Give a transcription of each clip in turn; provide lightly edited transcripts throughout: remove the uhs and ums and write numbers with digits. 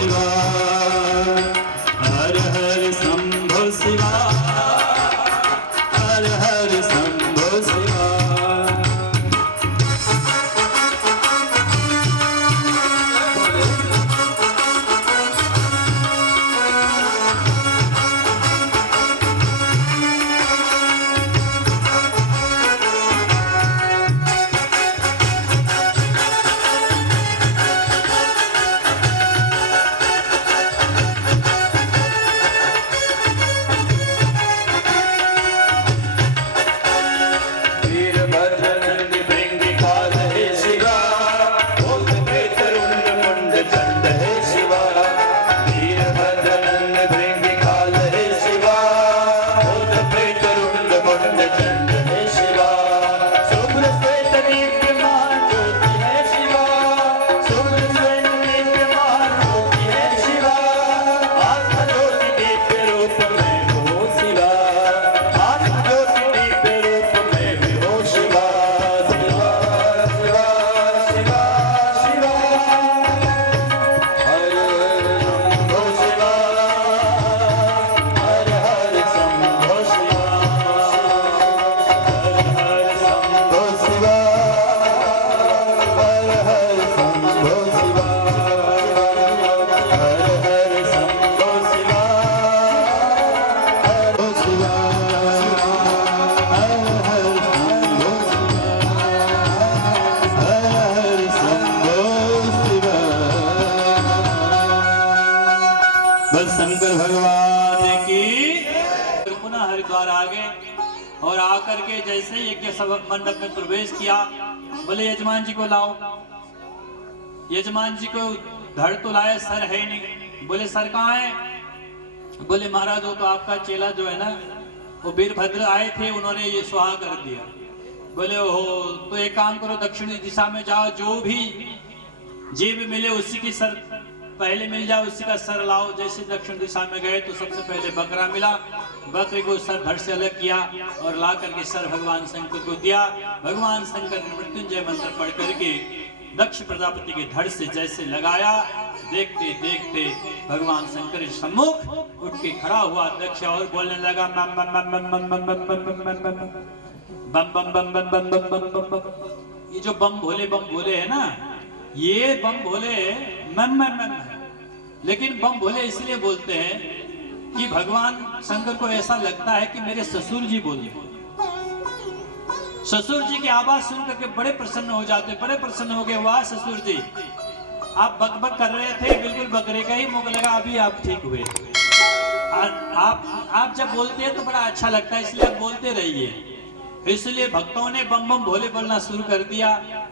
शिवा, हर हर शंभो शिवा, हर हर शंभो शिवा। शंकर भगवान की। पुनः हरिद्वार आ गए और आकर के जैसे यज्ञ सभा मंडप में प्रवेश किया, बोले यजमान जी को लाओ। यजमान जी को धड़ तो लाए, सर है नहीं। बोले सर कहाँ है? बोले महाराज वो तो आपका चेला जो है ना, वो वीरभद्र आए थे, उन्होंने ये सुहा कर दिया। बोले ओहो, तो एक काम करो, दक्षिणी दिशा में जाओ, जो भी जीव मिले उसी की सर पहले मिल जाए, उसी का सर लाओ। जैसे दक्षिण दिशा में गए तो सबसे पहले बकरा मिला, बकरे को सर धड़ से अलग किया और ला करके सर भगवान शंकर को दिया। भगवान शंकर ने मृत्युंजय मंत्र पढ़ करके दक्ष प्रजापति के धड़ से जैसे लगाया, देखते देखते भगवान शंकर सम्मुख उठ के खड़ा हुआ दक्ष और बोलने लगा बम बम बम बम बम बम बम बम बम बम बम बम बम बम बम बम बम बम। ये जो बम भोले है ना, ये बम भोले मम मम मम है, लेकिन बम भोले इसलिए बोलते हैं कि भगवान शंकर को ऐसा लगता है कि मेरे ससुर जी बोले। ससुर जी की आवाज सुन करके बड़े प्रसन्न हो जाते, बड़े प्रसन्न हो गए। वाह ससुर जी, आप बक बक कर रहे थे, बिल्कुल बकरे का ही मुख लगा, अभी आप ठीक हुए। आप जब बोलते हैं तो बड़ा अच्छा लगता है, इसलिए आप बोलते रहिए। इसलिए भक्तों ने बम बम भोले बोलना शुरू कर दिया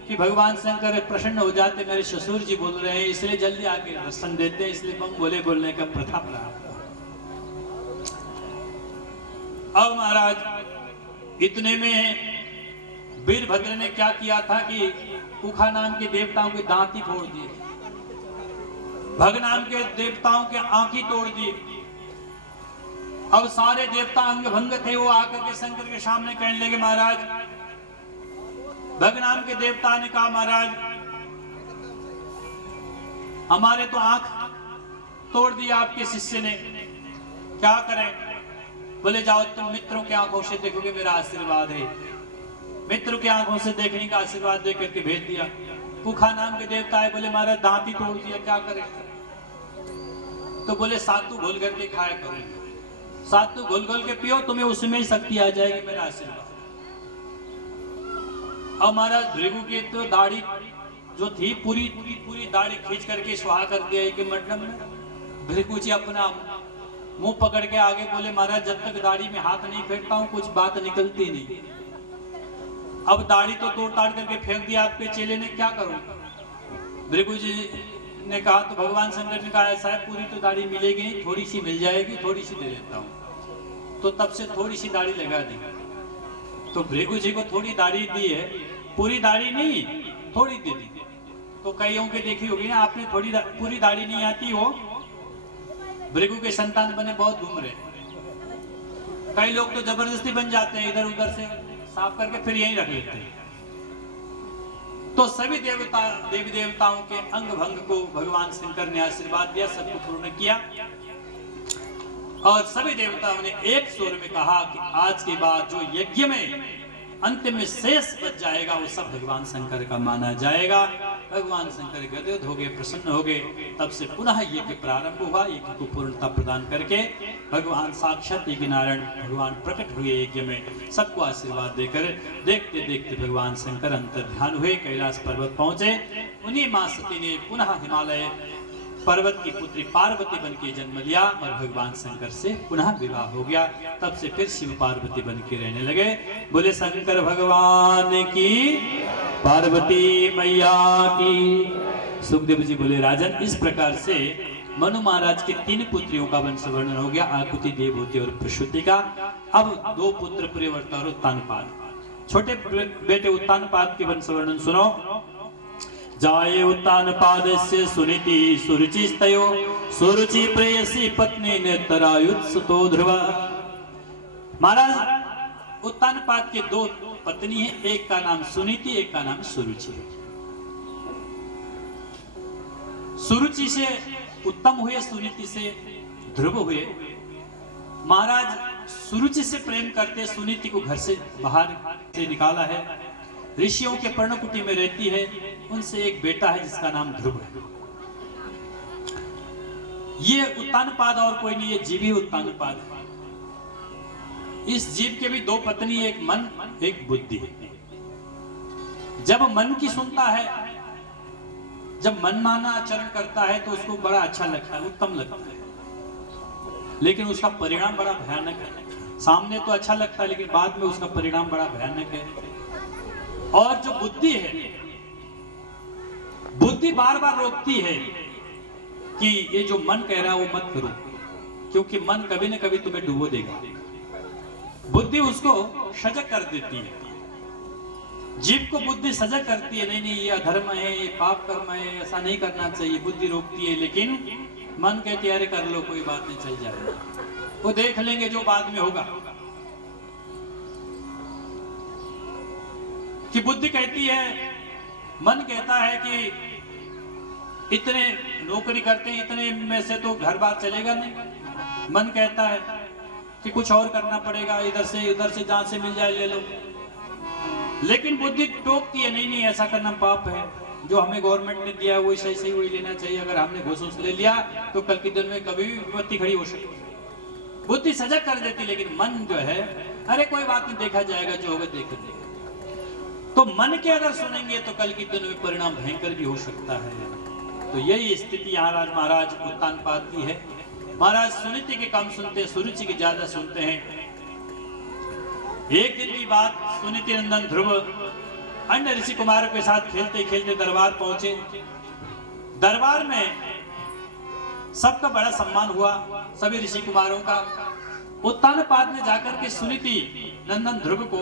कि भगवान शंकर प्रसन्न हो जाते, मेरे ससुर जी बोल रहे हैं, इसलिए जल्दी आके दर्शन देते हैं, इसलिए बम भोले बोलने का प्रथा रहा। अब महाराज इतने में वीरभद्र ने क्या किया था कि कुखा नाम के देवताओं के दांत ही फोड़ दिए, भग नाम के देवताओं के आंखें तोड़ दी। अब सारे देवता अंग भंग थे, वो आकर के शंकर के सामने कहने लगे महाराज, भग नाम के देवता ने कहा महाराज हमारे तो आंख तोड़ दिया आपके शिष्य ने, क्या करें? बोले जाओ तुम मित्रों की आंखों से देखोगे, मेरा आशीर्वाद है। मित्रों की आंखों से देखने का आशीर्वाद दे करके भेज दिया। कुखा नाम के देवता है, बोले महाराज दांत ही तोड़ दिया, क्या करें? तो बोले सातु घोल करके खाया करो, सातु घोल घोल के पियो, तुम्हें उसमें ही शक्ति आ जाएगी, मेरा आशीर्वाद। अब महाराज भृगु की तो दाढ़ी जो थी पूरी दाढ़ी खींच करके स्वाहा कर दिया एक मंडप में। भृगु जी अपना मुंह पकड़ के आगे बोले महाराज जब तक दाढ़ी में हाथ नहीं फेंकता हूं कुछ बात निकलती नहीं। अब दाढ़ी तो तोड़ ताड़ करके फेंक दिया आपके चेले ने, क्या करूं? भृगु जी ने कहा तो भगवान शंकर ने कहा साहब पूरी तो दाढ़ी मिलेगी, थोड़ी सी मिल जाएगी, थोड़ी सी दे देता हूँ। तो तब से थोड़ी सी दाढ़ी लगा दी। तो भृगु जी को थोड़ी दाढ़ी दी है, पूरी दाढ़ी नहीं, थोड़ी दे दी। तो कईयों के देखी होगी ना आपने, थोड़ी पूरी दाढ़ी नहीं आती हो। भृगु के संतान बने बहुत घूम रहे, कई लोग तो जबरदस्ती बन जाते हैं, इधर उधर से साफ करके फिर यहीं रख लेते हैं। तो सभी देवी देवताओं के अंग भंग को भगवान शंकर ने आशीर्वाद दिया, सबको पूर्ण किया और सभी देवताओं ने एक स्वर में कहा कि आज के बाद जो यज्ञ में अंतिम में शेष बच जाएगा वो सब भगवान शंकर का माना जाएगा। भगवान शंकर गदगद हो गए, प्रसन्न हो गए। तब से पुनः यज्ञ प्रारंभ हुआ। यज्ञ को पूर्णता प्रदान करके भगवान साक्षात यज्ञ नारायण भगवान प्रकट हुए यज्ञ में, सबको आशीर्वाद देकर। देखते देखते भगवान शंकर अंतर्ध्यान हुए, कैलाश पर्वत पहुंचे। उन्हीं मां सती ने पुनः हिमालय पर्वत की पुत्री पार्वती बन के जन्म लिया और भगवान शंकर से पुनः विवाह हो गया। तब से फिर शिव पार्वती बन के रहने लगे। बोले शंकर भगवान की, पार्वती मैया की। सुखदेव जी बोले राजन, इस प्रकार से मनु महाराज की 3 पुत्रियों का वंश वर्णन हो गया, आकुति, देवहूति और प्रसूति का। अब 2 पुत्र प्रियव्रता और उत्तानपाद। छोटे बेटे उत्तानपाद के वंश वर्णन सुनो। जाये उत्तानपादस्य सुनीति सुरुचिस्तयो, सुरुचि प्रेयसी पत्नी नेतरायुत्सुतो ध्रुव। महाराज उत्तानपाद के 2 पत्नी है, एक का नाम सुनीति, एक का नाम सुरुचि है। सुरुचि से उत्तम हुए, सुनीति से ध्रुव हुए। महाराज सुरुचि से प्रेम करते, सुनीति को घर से बाहर से निकाला है। ऋषियों के पर्णकुटी में रहती है, उनसे एक बेटा है जिसका नाम ध्रुव है। ये उत्तानपाद और कोई नहीं, ये जीव ही उत्तानपाद है। इस जीव के भी 2 पत्नी, एक मन एक बुद्धि। जब मन की सुनता है, जब मनमाना आचरण करता है तो उसको बड़ा अच्छा लगता है, उत्तम लगता है, लेकिन उसका परिणाम बड़ा भयानक है। सामने तो अच्छा लगता है लेकिन बाद में उसका परिणाम बड़ा भयानक है। और जो बुद्धि है, बुद्धि बार बार रोकती है कि ये जो मन कह रहा है वो मत करो, क्योंकि मन कभी न कभी तुम्हें डुबो देगा। बुद्धि उसको सजग कर देती है। जीव को बुद्धि सजग करती है, नहीं नहीं ये अधर्म है, ये पाप कर्म है, ऐसा नहीं करना चाहिए। बुद्धि रोकती है, लेकिन मन कहती है अरे कर लो, कोई बात नहीं, चल जाएगा, वो देख लेंगे जो बाद में होगा। कि बुद्धि कहती है, मन कहता है कि इतने नौकरी करते हैं, इतने में से तो घर बार चलेगा नहीं। मन कहता है कि कुछ और करना पड़ेगा, इधर से उधर से जहां से मिल जाए ले लो। लेकिन बुद्धि टोकती है, नहीं नहीं ऐसा करना पाप है, जो हमें गवर्नमेंट ने दिया है वही सही सही वही लेना चाहिए। अगर हमने घूस ले लिया तो कल के दिन में कभी भी विपत्ति खड़ी हो सकती है। बुद्धि सजग कर देती, लेकिन मन जो है अरे कोई बात नहीं, देखा जाएगा, जो होगा देख लेंगे। तो मन के अगर सुनेंगे तो कल के दिन में परिणाम भयंकर भी हो सकता है। तो यही स्थिति यहाँ महाराज उत्तानपाद की है। महाराज सुनीति के कम सुनते हैं, सुरुचि के ज्यादा सुनते हैं। एक दिन की बात, सुनीति नंदन ध्रुव अन्य ऋषि कुमारों के साथ खेलते खेलते दरबार पहुंचे। दरबार में सबका बड़ा सम्मान हुआ, सभी ऋषि कुमारों का। उत्तानपाद ने जाकर के सुनीति नंदन ध्रुव को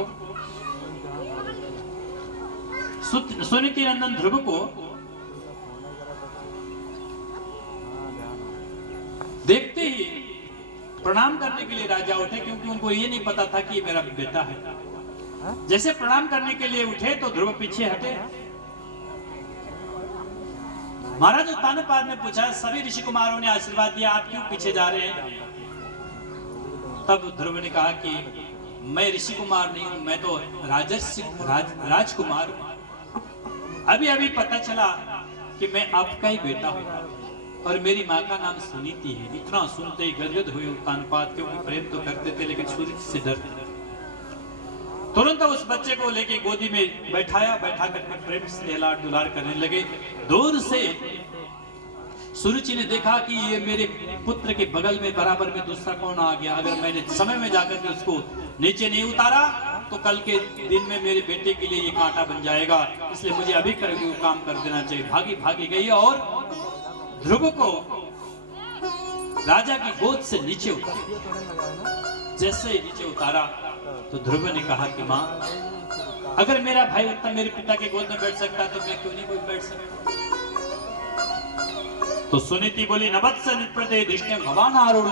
देखते ही प्रणाम करने के लिए राजा उठे, क्योंकि उनको ये नहीं पता था कि ये मेरा बेटा है। जैसे प्रणाम करने के लिए उठे तो ध्रुव पीछे हटे। महाराज उत्तानपाद ने पूछा, सभी ऋषि कुमारों ने आशीर्वाद दिया, आप क्यों पीछे जा रहे हैं? तब ध्रुव ने कहा कि मैं ऋषि कुमार नहीं हूं, मैं तो राजकुमार हूं। अभी अभी पता चला कि मैं आपका ही बेटा हूं और मेरी माँ का नाम सुनीति है। इतना सुनते ही गदगद हुए उत्तानपाद, क्योंकि प्रेम तो करते थे लेकिन सुनीति से डरते थे। तुरंत उस बच्चे को लेके गोदी में बैठाया, बैठा कर प्रेम से लाड दुलार करने लगे। दूर से सुरुचि ने देखा कि ये मेरे पुत्र के बगल में बराबर में दूसरा कौन आ गया। अगर मैंने समय में जाकर के उसको नीचे नहीं उतारा तो कल के दिन में मेरे बेटे के लिए ये कांटा बन जाएगा, इसलिए मुझे अभी करके वो काम कर देना चाहिए। भागी भागी गई और ध्रुव को राजा की गोद से नीचे उतारा। जैसे ही नीचे उतारा तो ध्रुव ने कहा कि माँ, अगर मेरा भाई उत्तम मेरे पिता के गोद में बैठ सकता तो मैं क्यों नहीं बैठ सकता? तो सुनीति बोली, नवत्स निप्रते दृष्टि भगवान आरूढ़।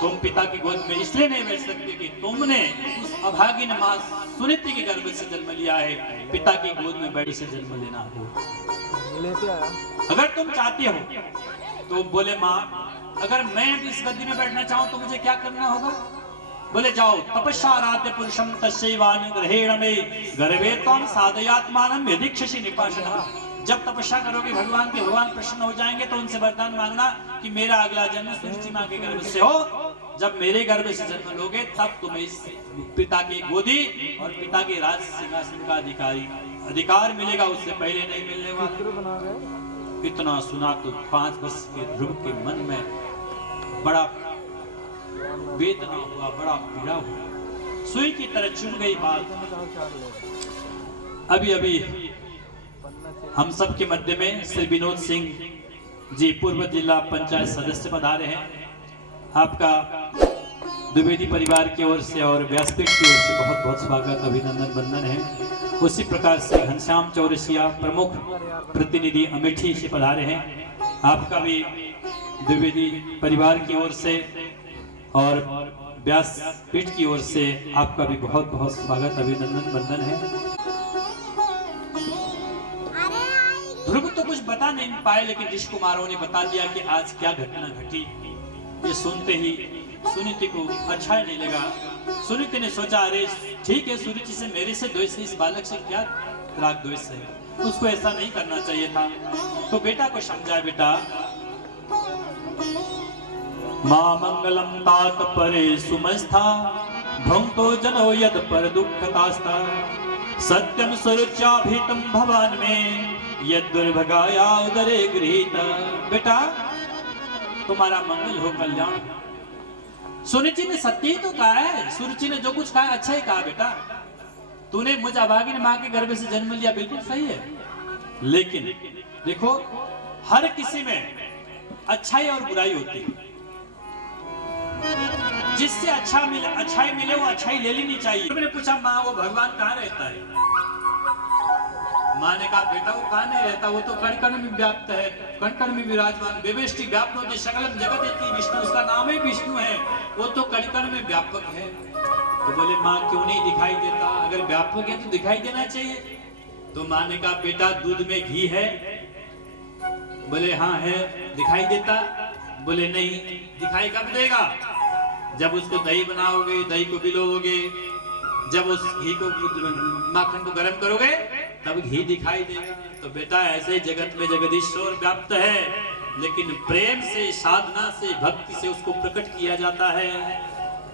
तुम पिता की गोद में इसलिए नहीं बैठ सकते कि तुमने उस अभागिन मां सुनीति के गर्भ से जन्म लिया है। पिता की गोद में बैठ से जन्म लेना हो। अगर तुम चाहते हो तो बोले माँ, अगर मैं इस गद्दी में बैठना चाहूं तो मुझे क्या करना होगा? बोले जाओ, तपस्या आराध्य पुरुषम तस्यैवानुग्रहेण मे गर्भे त्वं साधयात्मानं यदीक्षसि निपाशनः। जब तपस्या करोगे भगवान प्रसन्न हो जाएंगे तो उनसे वरदान मांगना कि मेरा अगला जन्म सुनीति मां के गर्भ से हो। जब मेरे गर्भ से जन्म लोगे तब तुम्हें इस पिता की गोदी और पिता के राज सिंहासन का अधिकार मिलेगा, उससे पहले नहीं मिलने वाला। इतना सुना तो 5 वर्ष के ध्रुव के मन में बड़ा वेदना हुआ, बड़ा पीड़ा हुआ। सुई की तरह चुभ गई बात। अभी हम सब के मध्य में श्री विनोद सिंह जी पूर्व जिला पंचायत सदस्य पधारे हैं। आपका द्विवेदी परिवार की ओर से और व्यासपीठ की ओर से बहुत बहुत स्वागत, अभिनंदन, वंदन है। उसी प्रकार से घनश्याम चौरसिया प्रमुख प्रतिनिधि अमेठी से पधारे हैं। आपका भी द्विवेदी परिवार की ओर से और व्यासपीठ की ओर से आपका भी बहुत बहुत स्वागत, अभिनंदन, वंदन है। ध्रुव तो कुछ बता नहीं पाए, लेकिन ऋषि कुमारों ने बता दिया कि आज क्या घटना घटी। ये सुनते ही सुनीति को अच्छा नहीं लगा। सुनीति ने सोचा, अरे ठीक है, सुनीति से मेरे से द्वेष है, इस बालक से क्या राग द्वेष है, उसको ऐसा नहीं करना चाहिए था। तो बेटा को समझाया, बेटा मां मंगलम तात परे सुमस्था भंतो जनो यद पर दुःखतास्ता सत्यम सुरुच्याभितम भवान में यद दुर्भगाया उदरे गृहीत। बेटा तुम्हारा मंगल हो, कल्याण। सुनीति ने सत्य ही तो कहा है, सुरुचि ने जो कुछ कहा अच्छा ही कहा। बेटा तूने मुझ अभागिन मां के गर्भ से जन्म लिया, बिल्कुल सही है, लेकिन देखो हर किसी में अच्छाई और बुराई होती है। जिससे अच्छाई मिले वो अच्छाई ले लेनी चाहिए। मैंने पूछा, माँ वो भगवान कहाँ रहता है? माँ ने कहा, बेटा वो कहाँ नहीं रहता, वो तो कण कण में व्याप्त है, कण कण में विराजमान, व्यष्टि व्याप्त होते सकलम जगत इति विष्णु, उसका नाम ही विष्णु है, वो तो कण कण में व्यापक है। तो बोले माँ क्यों नहीं दिखाई देता? अगर व्यापक है तो दिखाई देना चाहिए। तो माँ ने कहा, बेटा दूध में घी है? बोले हाँ है। दिखाई देता? बोले नहीं। दिखाई कब देगा? जब उसको दही बनाओगे, दही को बिलोगे, जब उस घी को माखन को गर्म करोगे तब घी दिखाई देगा। तो बेटा ऐसे जगत में जगदीश्वर व्याप्त है, लेकिन प्रेम से, साधना से, भक्ति से उसको प्रकट किया जाता है,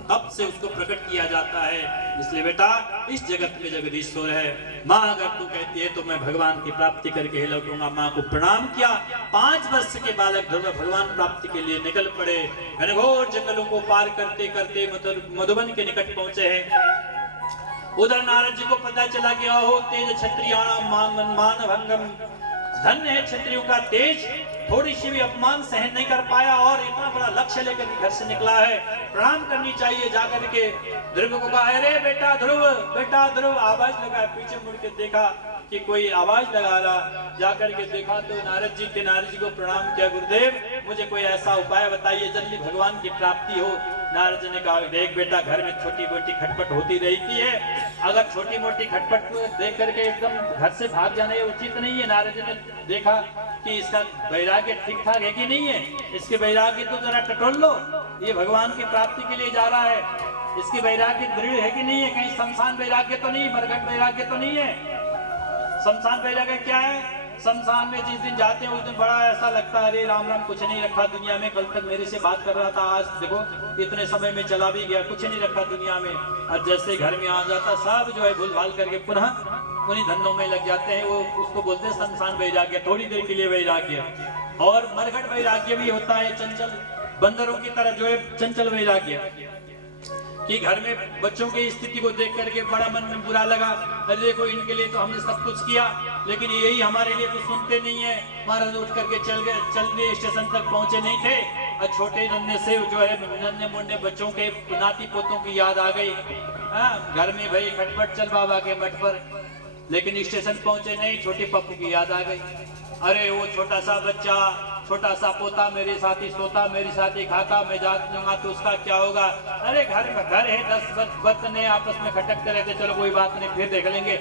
तब से उसको प्रकट किया जाता है। इसलिए बेटा इस जगत में जगदीश्वर है। माँ अगर तू कहती है तो मैं भगवान की प्राप्ति करके ही लौटूंगा। माँ को प्रणाम किया। 5 वर्ष के बालक ध्रुव भगवान प्राप्ति के लिए निकल पड़े। घनघोर जंगलों को पार करते करते मधुबन के निकट पहुंचे हैं। उधर नारद जी को पता चला कि अहो तेज क्षत्रियाणाम मान भंगम, धन्य है क्षत्रियों का तेज। थोड़ी सी भी अपमान सहन नहीं कर पाया और इतना बड़ा लक्ष्य लेकर घर से निकला है, प्रणाम करनी चाहिए। जाकर के ध्रुव को कहा, अरे बेटा ध्रुव, बेटा ध्रुव। आवाज लगा, पीछे मुड़ के देखा कि कोई आवाज लगा रहा। जाकर के देखा तो नारद जी थे। नारद जी को प्रणाम किया, गुरुदेव मुझे कोई ऐसा उपाय बताइए जल्दी भगवान की प्राप्ति हो। नारद जी ने कहा, देख बेटा घर में छोटी मोटी खटपट होती रहती है, अगर छोटी मोटी खटपट को देख करके एकदम घर से भाग जाना ये उचित नहीं है। नारद जी ने देखा कि इसका वैराग्य ठीक ठाक है कि नहीं है, इसके वैराग्य तो जरा टटोल लो, ये भगवान की प्राप्ति के लिए जा रहा है, इसकी वैराग्य दृढ़ है कि नहीं है, कहीं शमशान वैराग्य तो नहीं, बरगट वैराग्य तो नहीं है। शमशान वैराग्य क्या है? शमशान में जिस दिन जाते हैं उस दिन बड़ा ऐसा लगता है, अरे राम राम कुछ नहीं रखा दुनिया में, कल तक मेरे से बात कर रहा था, आज देखो इतने समय में चला भी गया, कुछ नहीं रखा दुनिया में। और जैसे घर में आ जाता सब जो है भूल भाल करके पुनः उन्हीं धंधों में लग जाते हैं। वो उसको बोलते हैं शमशान वैराग्य, थोड़ी देर के लिए वैराग्य। और मरघट वैराग्य भी होता है, चंचल बंदरों की तरह जो है चंचल वैराग्य, कि घर में बच्चों की स्थिति को देख करके बड़ा मन में बुरा लगा, अरे देखो इनके लिए तो हमने सब कुछ किया, लेकिन यही हमारे लिए कुछ सुनते नहीं है। महाराज उठ करके चल गए, स्टेशन तक पहुंचे नहीं थे और छोटे नन्हे से जो है नन्हे मुन्ने बच्चों के नाती पोतों की याद आ गई। घर में भाई खटपट चल बाबा के मठ पर, लेकिन स्टेशन पहुंचे नहीं, छोटे पप्पू की याद आ गई। अरे वो छोटा सा बच्चा, छोटा सा पोता मेरे साथ ही सोता, मेरे साथ ही खाता, मैं जाऊंगा तो उसका क्या होगा? अरे घर में घर है, 10 बर्तन आपस में खटकते रहते, चलो कोई बात नहीं, फिर देख लेंगे,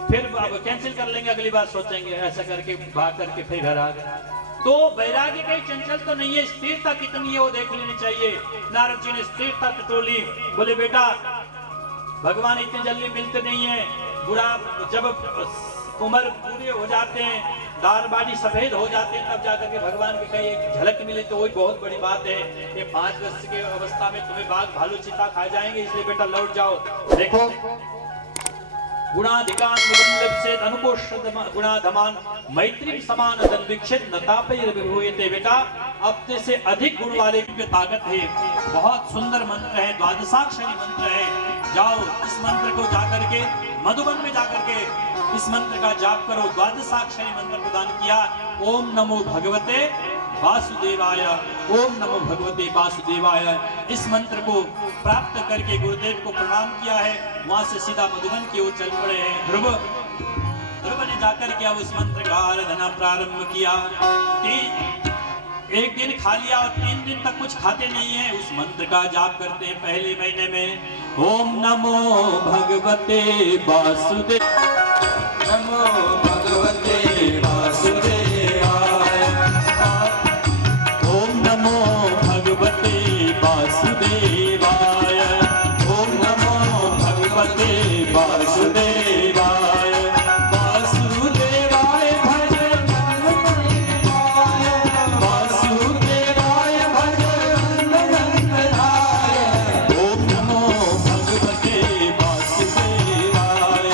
फिर अब कैंसिल कर लेंगे, अगली बार सोचेंगे। ऐसा करके भाग करके फिर घर आ गए। तो वैराग्य कहीं चंचल तो नहीं है, स्थिरता कितनी है वो देख लेनी चाहिए। नारद जी ने स्थिरता टटोली, बोले बेटा भगवान इतनी जल्दी मिलते नहीं है, बुढ़ा जब उम्र पूरे हो जाते हैं, दाल बाटी सफेद हो जाते हैं, तब जाकर के भगवान की कहीं एक झलक मिले तो वही बहुत बड़ी बात है। ये 5 वर्ष के अवस्था में तुम्हें बाघ भालू चीता खा जाएंगे, इसलिए बेटा लौट जाओ। देखो गुणाधिकान मुकुंद अनुकोष गुणाधमान मैत्री समान विक्षित नतापयते। बेटा अपने से अधिक गुण वाले पे ताकत है। बहुत सुंदर मंत्र है, द्वादशाक्षरी मंत्र है। जाओ इस मंत्र को जाकर के मधुबन में जाकर के इस मंत्र का जाप करो। द्वादशाक्षरी मंत्र प्रदान किया, ओम नमो भगवते वासुदेवाय, ओम नमो भगवते वासुदेवाय। इस मंत्र को प्राप्त करके गुरुदेव को प्रणाम किया है, वहां से सीधा मधुबन की ओर चल पड़े हैं। ध्रुव ने जाकर के उस मंत्र का आराधना प्रारंभ किया। एक दिन खा लिया और 3 दिन तक कुछ खाते नहीं है, उस मंत्र का जाप करते हैं पहले महीने में। ओम नमो भगवते वासुदेव, नमो भगवते वासुदेवाय, ओम नमो भगवते वासुदेवाय, ओम नमो भगवते वासुदेवाय, वासुदेवाय भज वासुदेवाय भज नंदनाय, ओम नमो भगवते वासुदेवाय,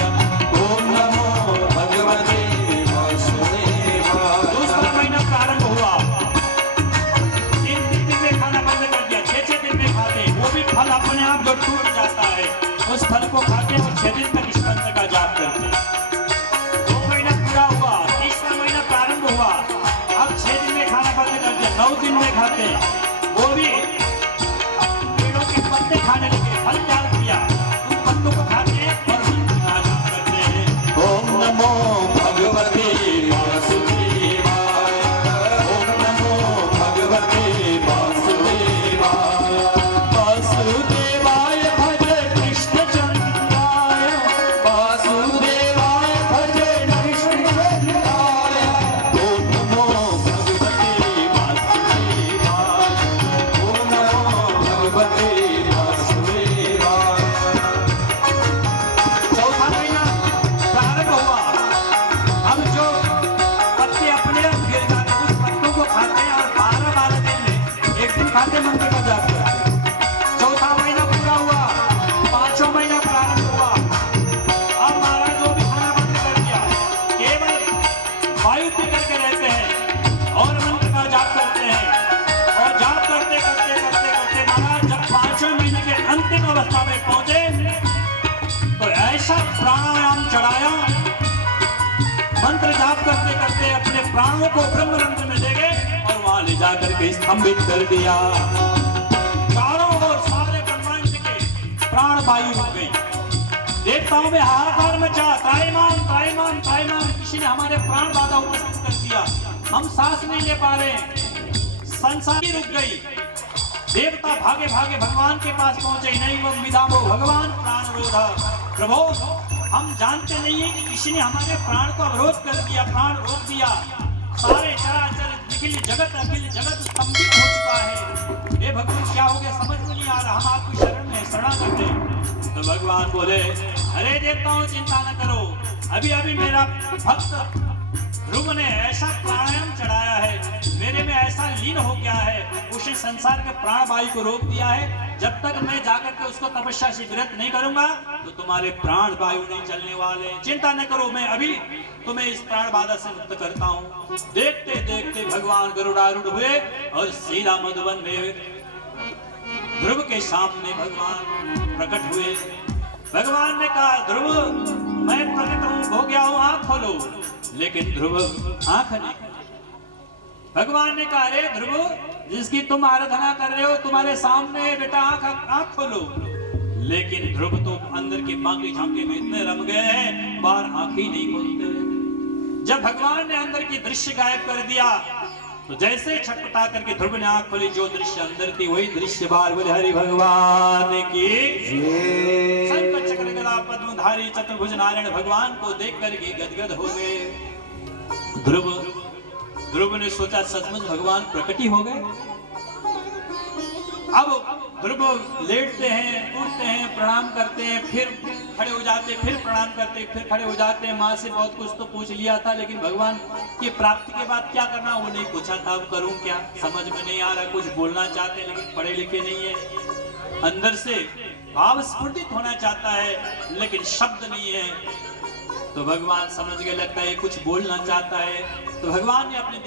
ओम नमो भगवते वासुदेवाय। दूसरा महीना प्रारंभ हुआ, 3 दिन में खाना बंद कर दिया, 6 दिन में खाते, वो भी फल अपने आप जो टूट जाता है, उस फल को खाते और 6 दिन तक इस मंत्र का जाप करते। 2 महीना पूरा हुआ, तीसरा महीना प्रारंभ हुआ, अब 6 दिन में खाना बंद कर दिया, 9 दिन में खाते, वो भी पेड़ों के पत्ते खाने लगे, फल त्याग दिया, उन पत्तों को खाते हैं और मंत्र का जाप करते हैं। ओम नमो भगवते वासुदेवाय, ओम नमो भगवते वासुदेवाय, वासुदेवाय भज कृष्ण चंद्राय, वासुदेवाय भज कृष्ण चंद्राय, ओम नमो भगवते वासुदेवाय, ओम नमो भगवते वासुदेवाय। चौथा महीना प्रारंभ हुआ, अब जो पत्ते अपने आप गिर जाते उस पत्तों को खाते हैं और 12 दिन में एक दिन खाते मंत्र का जाप करते हैं। चौथा महीना पूरा हुआ, 5वां महीना प्रारंभ हुआ, अब महाराज वो भी खाना बंद कर दिया, केवल वायु पी करके रहते हैं और मंत्र का जाप करते हैं। और जाप करते करते करते करते महाराज जब 5वें महीने के अंतिम अवस्था में पहुंचे तो ऐसा प्राणायाम चढ़ाया, मंत्र जाप करते करते अपने प्राणों को ब्रह्म रंध्र में ले गए और वहां ले जाकर के स्तंभित कर दिया। चारों ओर सारे ब्रह्मांड के प्राण वायु रुक गई, देवताओं में हाहाकार मचा, त्राहिमाम त्राहिमाम त्राहिमाम, किसी ने हमारे प्राण बाधा उपस्थित कर दिया, हम सांस नहीं ले पा रहे, संसार ही रुक गई। देवता भागे भागे भगवान के पास पहुंचे, नहीं वो विदामो भगवान प्राण रोधा, प्रभु हम जानते नहीं है कि किसी ने हमारे प्राण को अवरोध कर दिया, प्राण रोक दिया, सारे चराचर निखिल जगत स्तंभित हो चुका है, हे भगवान क्या हो गया समझ में नहीं आ रहा, हम आपकी शरण में शरणागत हैं। तो भगवान बोले, अरे देवताओं चिंता न करो, अभी अभी मेरा भक्त ध्रुव ने ऐसा प्राणायाम चढ़ाया है, मेरे में ऐसा लीन हो गया है, उसने संसार के प्राण वायु को रोक दिया है। जब तक मैं जाकर के उसको तपस्या से विरत नहीं करूंगा तो तुम्हारे प्राण वायु नहीं चलने वाले, चिंता न करो, मैं अभी तुम्हें इस प्राण बाधा से मुक्त करता हूँ। देखते देखते भगवान गरुड़ारूढ़ हुए और सीधा मधुबन में ध्रुव के सामने भगवान प्रकट हुए। भगवान ने कहा, ध्रुव मैं प्रकट हो गया हूँ, आंख खोलो। लेकिन ध्रुव आंख नहीं खोली। भगवान ने कहा, अरे ध्रुव जिसकी तुम आराधना कर रहे हो तुम्हारे सामने बेटा, आंख खोलो। लेकिन ध्रुव तो अंदर के बाकी झांके में इतने रम गए हैं, बाहर आंख ही नहीं खोलते। जब भगवान ने अंदर की दृश्य गायब कर दिया तो जैसे छटपटा करके ध्रुव ने आंख खोली, जो दृश्य अंदर थी वही दृश्य बाहर। बोले हरि भगवान की शंख चक्र गदा पद्मधारी चतुर्भुज नारायण भगवान को देख करके गदगद हो गए। ध्रुव ने सोचा सचमुच भगवान प्रकट ही हो गए। अब ध्रुव लेटते हैं, उठते हैं, प्रणाम करते हैं, फिर खड़े हो जाते, फिर प्रणाम करते, फिर खड़े हो जाते हैं। माँ से बहुत कुछ तो पूछ लिया था, लेकिन भगवान की प्राप्ति के बाद क्या करना वो नहीं पूछा था। अब करूं क्या, समझ में नहीं आ रहा। कुछ बोलना चाहते हैं लेकिन पढ़े लिखे नहीं है, अंदर से भाव स्फुटित होना चाहता है लेकिन शब्द नहीं है। तो भगवान समझ गए, लगता है कुछ बोलना चाहता है। तो भगवान ने अपने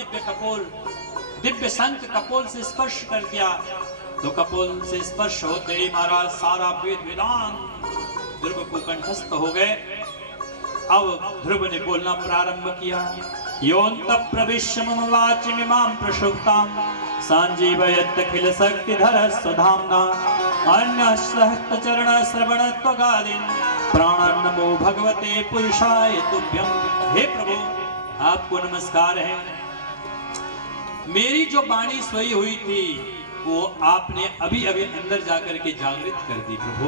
दिव्य शंख कपोल से स्पर्श कर दिया। तो कपोल से स्पर्श होते ही महाराज सारा वेद वेदांत ध्रुव को कंठस्थ हो गए। अब ध्रुव ने बोलना प्रारंभ किया। योऽन्त प्रविश्य मम वाचिमिमां प्रसुप्तां सञ्जीवयत्यखिल शक्तिधर स्वधाम्ना अन्यसहस्रचरण श्रवण त्वगादीन् प्राणान् नमो भगवते पुरुषाय तुभ्यं। हे प्रभु आपको नमस्कार है। मेरी जो वाणी सोई हुई थी वो आपने अभी अभी अंदर जाकर के जागृत कर दी। प्रभु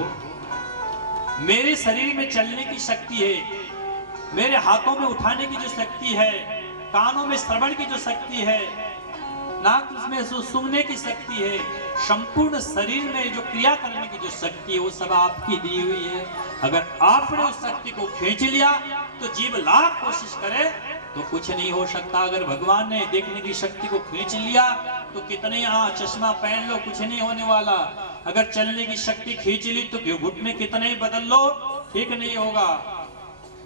मेरे शरीर में चलने की शक्ति है, मेरे हाथों में उठाने की जो शक्ति है, कानों में श्रवण की जो शक्ति है, नाक में सूंघने की शक्ति है, संपूर्ण शरीर में जो क्रिया करने की जो शक्ति है वो सब आपकी दी हुई है। अगर आपने उस शक्ति को खींच लिया तो जीव लाख कोशिश करे तो कुछ नहीं हो सकता। अगर भगवान ने देखने की शक्ति को खींच लिया तो कितने चश्मा पहन लो कुछ नहीं होने वाला। अगर चलने की शक्ति खींच ली तो घुटने कितने बदल लो ठीक नहीं होगा।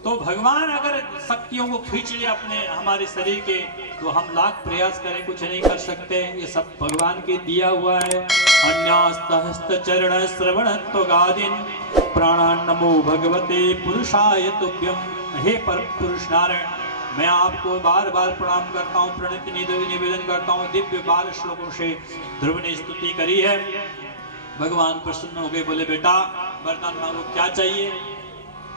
तो भगवान अगर शक्तियों को खींच लिया अपने हमारे शरीर के तो हम लाख प्रयास करें कुछ नहीं कर सकते। ये सब भगवान के दिया हुआ है। अन्यास्त चरण श्रवण त्वगादीन् प्राणान् नमो भगवते पुरुषाय तुभ्यं। हे परम पुरुष नारायण मैं आपको बार बार प्रणाम करता हूँ, प्रणति निवेदन करता हूँ। दिव्य 12 श्लोकों से ध्रुव ने स्तुति करी है। भगवान प्रसन्न हो गए, बोले बेटा वरदान मांगो क्या चाहिए।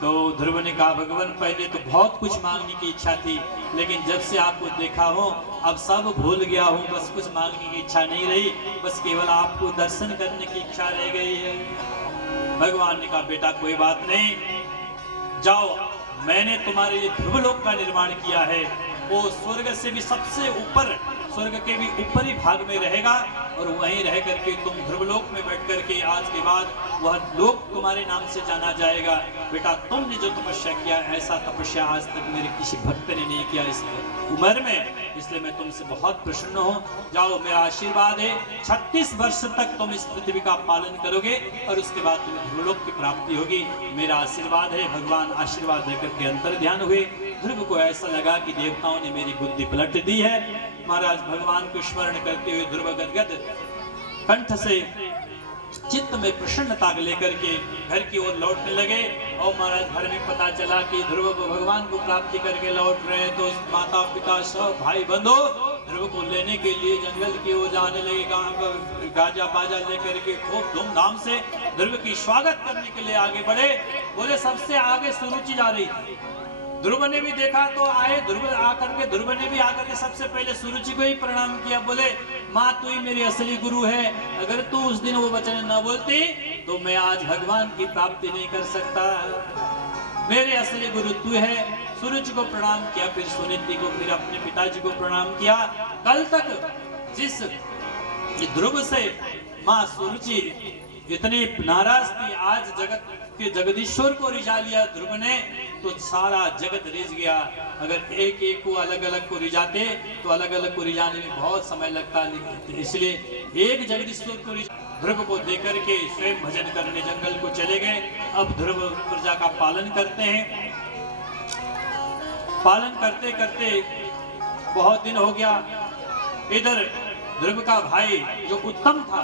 तो ध्रुव ने कहा भगवान पहले तो बहुत कुछ मांगने की इच्छा थी लेकिन जब से आपको देखा हो अब सब भूल गया हूँ, बस कुछ मांगने की इच्छा नहीं रही, बस केवल आपको दर्शन करने की इच्छा रह गई है। भगवान ने कहा बेटा कोई बात नहीं, जाओ मैंने तुम्हारे लिए ध्रुवलोक का निर्माण किया है। वो स्वर्ग से भी सबसे ऊपर, स्वर्ग के भी ऊपरी भाग में रहेगा और वहीं रह करके तुम ध्रुवलोक में बैठ करके आज के बाद वह लोक तुम्हारे नाम से जाना जाएगा। बेटा तुमने जो तपस्या किया ऐसा तपस्या आज तक मेरे किसी भक्त ने नहीं किया इस उम्र में, इसलिए मैं तुमसे बहुत प्रसन्न हूँ। जाओ मेरा आशीर्वाद है 36 वर्ष तक तुम इस पृथ्वी का पालन करोगे और उसके बाद तुम्हें ध्रुवलोक की प्राप्ति होगी। मेरा आशीर्वाद है। भगवान आशीर्वाद देकर के अंतर ध्यान हुए। ध्रुव को ऐसा लगा कि देवताओं ने मेरी बुद्धि पलट दी है। महाराज भगवान को स्मरण करते हुए ध्रुव गदगद कंठ से चित्त में प्रसन्नता लेकर के घर की ओर लौटने लगे। और महाराज घर में पता चला कि ध्रुव भगवान को प्राप्ति करके लौट रहे हैं तो माता पिता सब भाई बंधु ध्रुव को लेने के लिए जंगल की ओर जाने लगे। गाजा बाजा लेकर के खूब धूमधाम से ध्रुव की स्वागत करने के लिए आगे बढ़े। बोले सबसे आगे सुरुचि जा रही थी। ध्रुव ने भी देखा तो आए, ध्रुव ने भी आकर के सबसे पहले सुरुचि को ही प्रणाम किया। बोले माँ तू ही मेरी असली गुरु है, अगर तू उस दिन वो वचन न बोलती तो मैं आज भगवान की प्राप्ति नहीं कर सकता। मेरे असली गुरु तू है। सुरुचि को प्रणाम किया, फिर सुनीति को, फिर अपने पिताजी को प्रणाम किया। कल तक जिस ध्रुव से माँ सुरुचि इतनी नाराज थी, आज जगत के जगदीश्वर को रिझा लिया ध्रुव ने तो सारा जगत रिझ गया। अगर एक एक को अलग अलग को रिझाते तो अलग अलग को रिझाने में बहुत समय लगता, इसलिए एक जगदीश्वर को ध्रुव को देकर के स्वयं भजन करने जंगल को चले गए। अब ध्रुव प्रजा का पालन करते हैं। पालन करते करते बहुत दिन हो गया। इधर ध्रुव का भाई जो उत्तम था,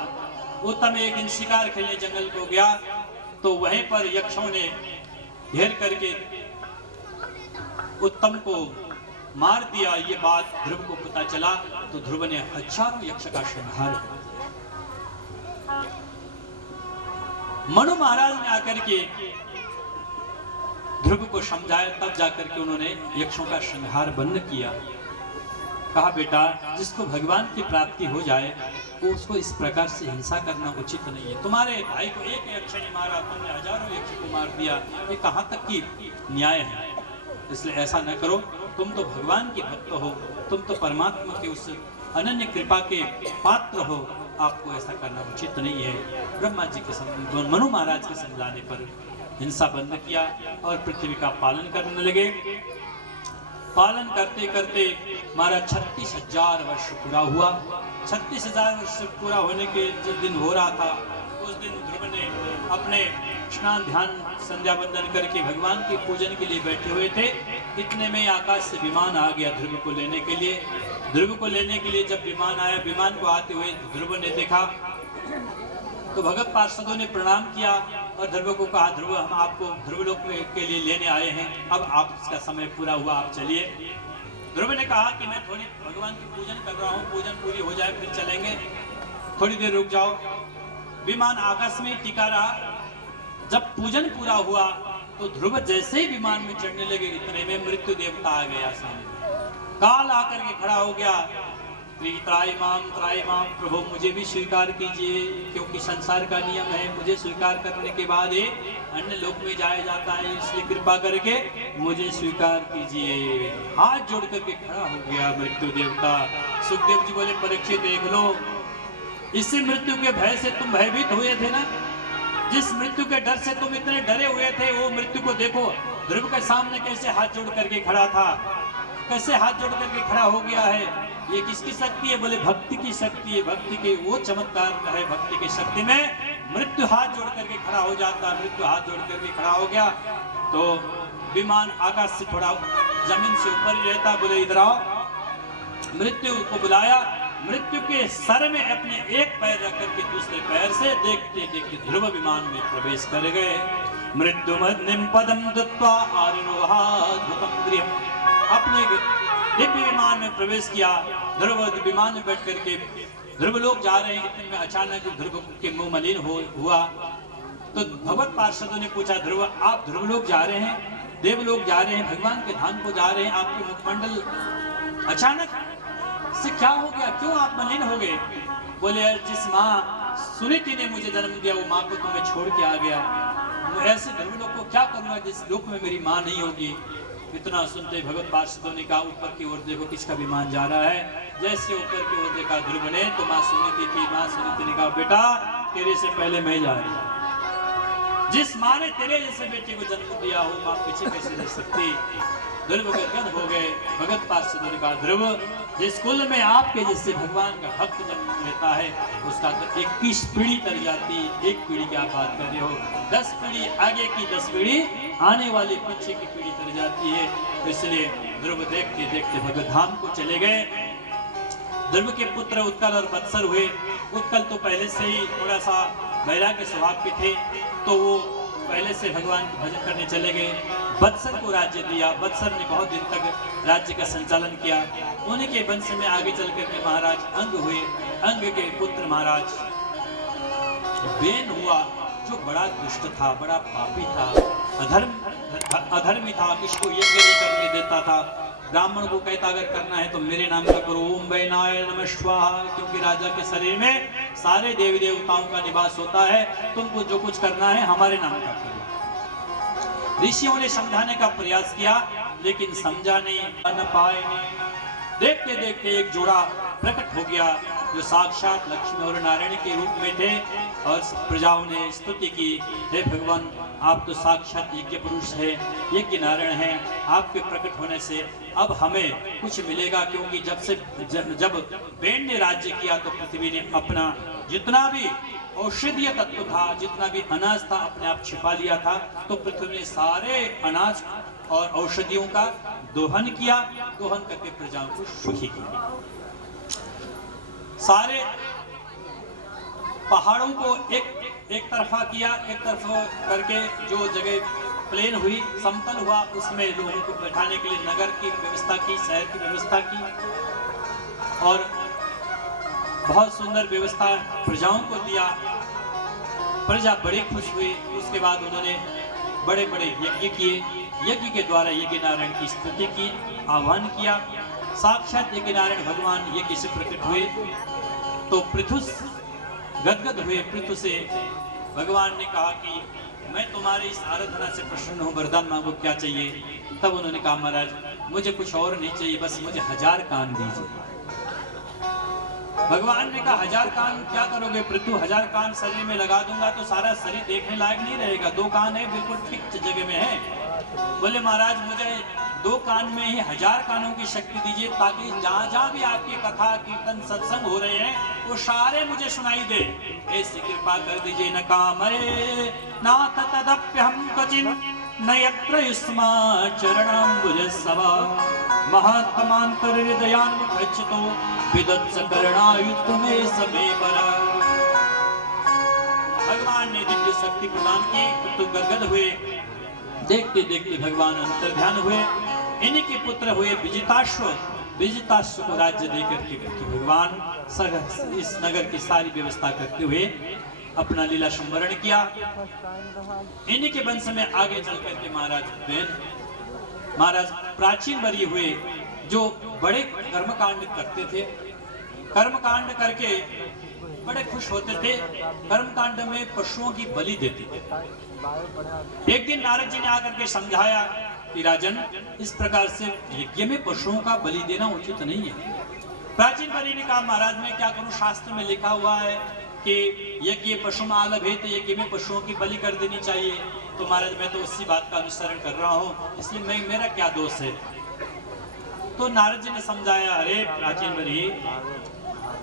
उत्तम एक दिन शिकार खेलने जंगल को गया तो वहीं पर यक्षों ने घेर करके उत्तम को मार दिया। ये बात ध्रुव को पता चला तो ध्रुव ने हजारों यक्ष का संहार किया। मनु महाराज ने आकर के ध्रुव को समझाया, तब जाकर के उन्होंने यक्षों का संहार बंद किया। कहा बेटा, जिसको भगवान की प्राप्ति हो जाए वो उसको इस प्रकार से हिंसा करना उचित नहीं है। तुम्हारे भाई को एक यक्ष ने मारा, तुमने हजारों यक्ष को मार दिया, ये कहाँ तक की न्याय है? इसलिए ऐसा न करो। तुम तो भगवान के भक्त हो, तुम तो परमात्मा के उस अनन्य कृपा के पात्र हो, आपको ऐसा करना उचित नहीं है। ब्रह्मा जी के मनु महाराज के समझाने पर हिंसा बंद किया और पृथ्वी का पालन करने लगे। पालन करते करते हमारा 36,000 वर्ष पूरा हुआ। 36,000 वर्ष पूरा होने के जिस दिन हो रहा था, उस दिन ध्रुव ने अपने स्नान ध्यान संध्या वंदन करके भगवान के पूजन के लिए बैठे हुए थे। इतने में आकाश से विमान आ गया ध्रुव को लेने के लिए। ध्रुव को लेने के लिए जब विमान आया, विमान को आते हुए ध्रुव ने देखा तो भगत पार्षदों ने प्रणाम किया और ध्रुव को कहा, ध्रुव, हम आपको ध्रुवलोक के लिए लेने आए हैं, अब आपका समय पूरा हुआ, आप चलिए। ध्रुव ने कहा कि मैं थोड़ी भगवान की पूजन कर रहा हूँ, पूजन पूरी हो जाए फिर चलेंगे, थोड़ी देर रुक जाओ। विमान आकाश में टिका रहा। जब पूजन पूरा हुआ तो ध्रुव जैसे ही विमान में चढ़ने लगे, इतने में मृत्यु देवता आ गया सामने। काल आकर के खड़ा हो गया, त्राईमाम प्रभु मुझे भी स्वीकार कीजिए, क्योंकि संसार का नियम है, मुझे स्वीकार करने के बाद ही अन्य लोक में जाया जाता है, इसलिए कृपा करके मुझे स्वीकार कीजिए। हाथ जोड़ करके खड़ा हो गया मृत्यु देवता। सुखदेव जी बोले, परीक्षित देख लो, इसी मृत्यु के भय से तुम भयभीत हुए थे ना, जिस मृत्यु के डर से तुम इतने डरे हुए थे, वो मृत्यु को देखो, ध्रुव के सामने कैसे हाथ जोड़ करके खड़ा था, कैसे हाथ जोड़ करके खड़ा हो गया है। ये किसकी शक्ति है? बोले भक्ति की शक्ति है। भक्ति के वो चमत्कार है, भक्ति की शक्ति में मृत्यु हाथ जोड़ करके खड़ा हो जाता। मृत्यु हाथ जोड़ करके खड़ा हो गया तो विमान आकाश से थोड़ा जमीन से ऊपर ही रहता। बोले इधर आओ। मृत्यु को बुलाया। मृत्यु के सर में अपने एक पैर रख करके दूसरे पैर से देखते देखते ध्रुव विमान में प्रवेश कर गए। मृत्यु मध्यम पदम दत्वा आरोहाद्भुतम गृहम्, अपने दिव्य विमान में प्रवेश किया। ध्रुव विमान में बैठ करके ध्रुव लोग जा रहे हैं, इतने में अचानक ध्रुव के मुंह मलिन हुआ। तो भगवत पार्षदों ने पूछा, ध्रुव आप ध्रुव लोग जा रहे हैं, देव लोग जा रहे हैं, भगवान के धाम को जा रहे हैं, आपके मुखमंडल अचानक से क्या हो गया, क्यों आप मलिन हो गए? बोले जिस माँ सुनीति ने मुझे जन्म दिया वो माँ को तो मैं छोड़ के आ गया, ऐसे ध्रुव लोग को क्या करूंगा जिस लोक में मेरी माँ नहीं होगी। इतना सुनते भगवत पार्षदों ने कहा, ऊपर की ओर देखो किसका विमान जा रहा है। जैसे ऊपर की ओर देखा ध्रुव ने तो माँ सुनीति थी। माँ सुनीति ने कहा, बेटा तेरे से पहले मैं जा रही हूँ, जिस माँ ने तेरे जैसे बेटे को जन्म दिया हो माँ पीछे कैसे रह सकती। ध्रुव गदगद हो गए। भगत पार्षदों ने कहा, ध्रुव जिस कुल में आपके जैसे भगवान का भक्त जन्म लेता है उसका तो 21 पीढ़ी तर जाती है। एक पीढ़ी की आप बात कर रहे हो, 10 पीढ़ी आगे की 10 पीढ़ी आने वाली पीछे की पीढ़ी तर जाती है। इसलिए ध्रुव देखते देखते भगवत धाम को चले गए। ध्रुव के पुत्र उत्कल और वत्सर हुए। उत्कल तो पहले से ही थोड़ा सा वैराग्य स्वभाव के थे, तो वो पहले से भगवान को भजन करने चले गए। वत्सर को राज्य दिया। वत्सर ने बहुत दिन तक राज्य का संचालन किया। उन्हीं के वंश में आगे चल करके महाराज अंग हुए। अंग के पुत्र महाराज बेन हुआ, जो बड़ा दुष्ट था, बड़ा पापी था, अधर्मी था, किसको यज्ञ नहीं करने देता था। ब्राह्मण को कहता अगर करना है तो मेरे नाम का करो, ओम वैनाय नमः स्वाहा, क्योंकि राजा के शरीर में सारे देवी देवताओं का निवास होता है, तुमको जो कुछ करना है हमारे नाम का करो। ऋषियों ने समझाने का प्रयास किया लेकिन समझा नहीं, न पाए नहीं। देखते देखते एक जोड़ा प्रकट हो गया जो साक्षात लक्ष्मी और नारायण के रूप में थे और प्रजाओं ने स्तुति की, हे भगवान आप तो साक्षात यज्ञ पुरुष है, यज्ञ नारायण है, आपके प्रकट होने से अब हमें कुछ मिलेगा। क्योंकि जब बेन ने राज्य किया तो पृथ्वी ने अपना जितना भी औषधीय तत्व था, जितना भी अनाज था अपने आप छिपा लिया था। तो पृथ्वी ने सारे अनाज और औषधियों का दोहन किया। दोहन करके प्रजाओं को सुखी किया। सारे पहाड़ों को एक तरफा किया, एक तरफ करके जो जगह प्लेन हुई, समतल हुआ, उसमें लोगों को बैठाने के लिए नगर की व्यवस्था की, शहर की व्यवस्था की और बहुत सुंदर व्यवस्था प्रजाओं को दिया। प्रजा बड़े खुश हुए। उसके बाद उन्होंने बड़े बड़े यज्ञ किए। यज्ञ के द्वारा यज्ञ नारायण की स्तुति की, आह्वान किया। साक्षात यज्ञ नारायण भगवान यज्ञ से प्रकट हुए तो पृथु गदगद हुए। पृथु से भगवान ने कहा कि मैं तुम्हारी इस आराधना से प्रसन्न हूँ, वरदान मांगो, क्या चाहिए? तब उन्होंने कहा महाराज मुझे कुछ और नहीं चाहिए, बस मुझे 1000 कान दीजिए। भगवान ने कहा 1000 कान क्या करोगे पृथु? 1000 कान शरीर में लगा दूंगा तो सारा शरीर देखने लायक नहीं रहेगा। 2 कान है, बिल्कुल ठीक जगह में है। बोले महाराज मुझे 2 कान में ही 1000 कानों की शक्ति दीजिए, ताकि जहाँ जहाँ भी आपकी कथा कीर्तन सत्संग हो रहे हैं वो सारे मुझे सुनाई दे। ऐसी कृपा कर दीजिए। न कामरे नाथ तदप्यहं क्वचिन न यत्र युष्मा चरणाम्बुजस्सवा महात्मान्तर हृदयान्मुखच्छतो विदत्स करणायुक्त में समे बला। भगवान ने दिव्य शक्ति प्रदान की तो गदगद हुए। देखते देखते भगवान अंतर ध्यान हुए। इन्हीं के पुत्र हुए विजिताश्व। विजिताश्व को राज्य देकर के भगवान इस नगर की सारी व्यवस्था करते हुए अपना लीला संवरण किया। इन्हीं के वंश में आगे चल करके महाराज प्राचीन वर्य हुए, जो बड़े कर्मकांड करते थे। कर्मकांड करके बड़े खुश होते थे। कर्मकांड में पशुओं की बलि देते थे। एक दिन नारद जी ने आकर के समझाया कि राजन, इस प्रकार से यज्ञ में पशुओं का बलि देना उचित नहीं है। प्राचीन वर्य ने कहा महाराज मैं क्या करूं, शास्त्र में लिखा हुआ है कि यज्ञ पशु आलभेत, यज्ञ में पशुओं की बलि कर देनी चाहिए। तो महाराज मैं तो उसी बात का अनुसरण कर रहा हूँ, इसलिए मेरा क्या दोष है? तो नारद जी ने समझाया, अरे प्राचीन वर्य,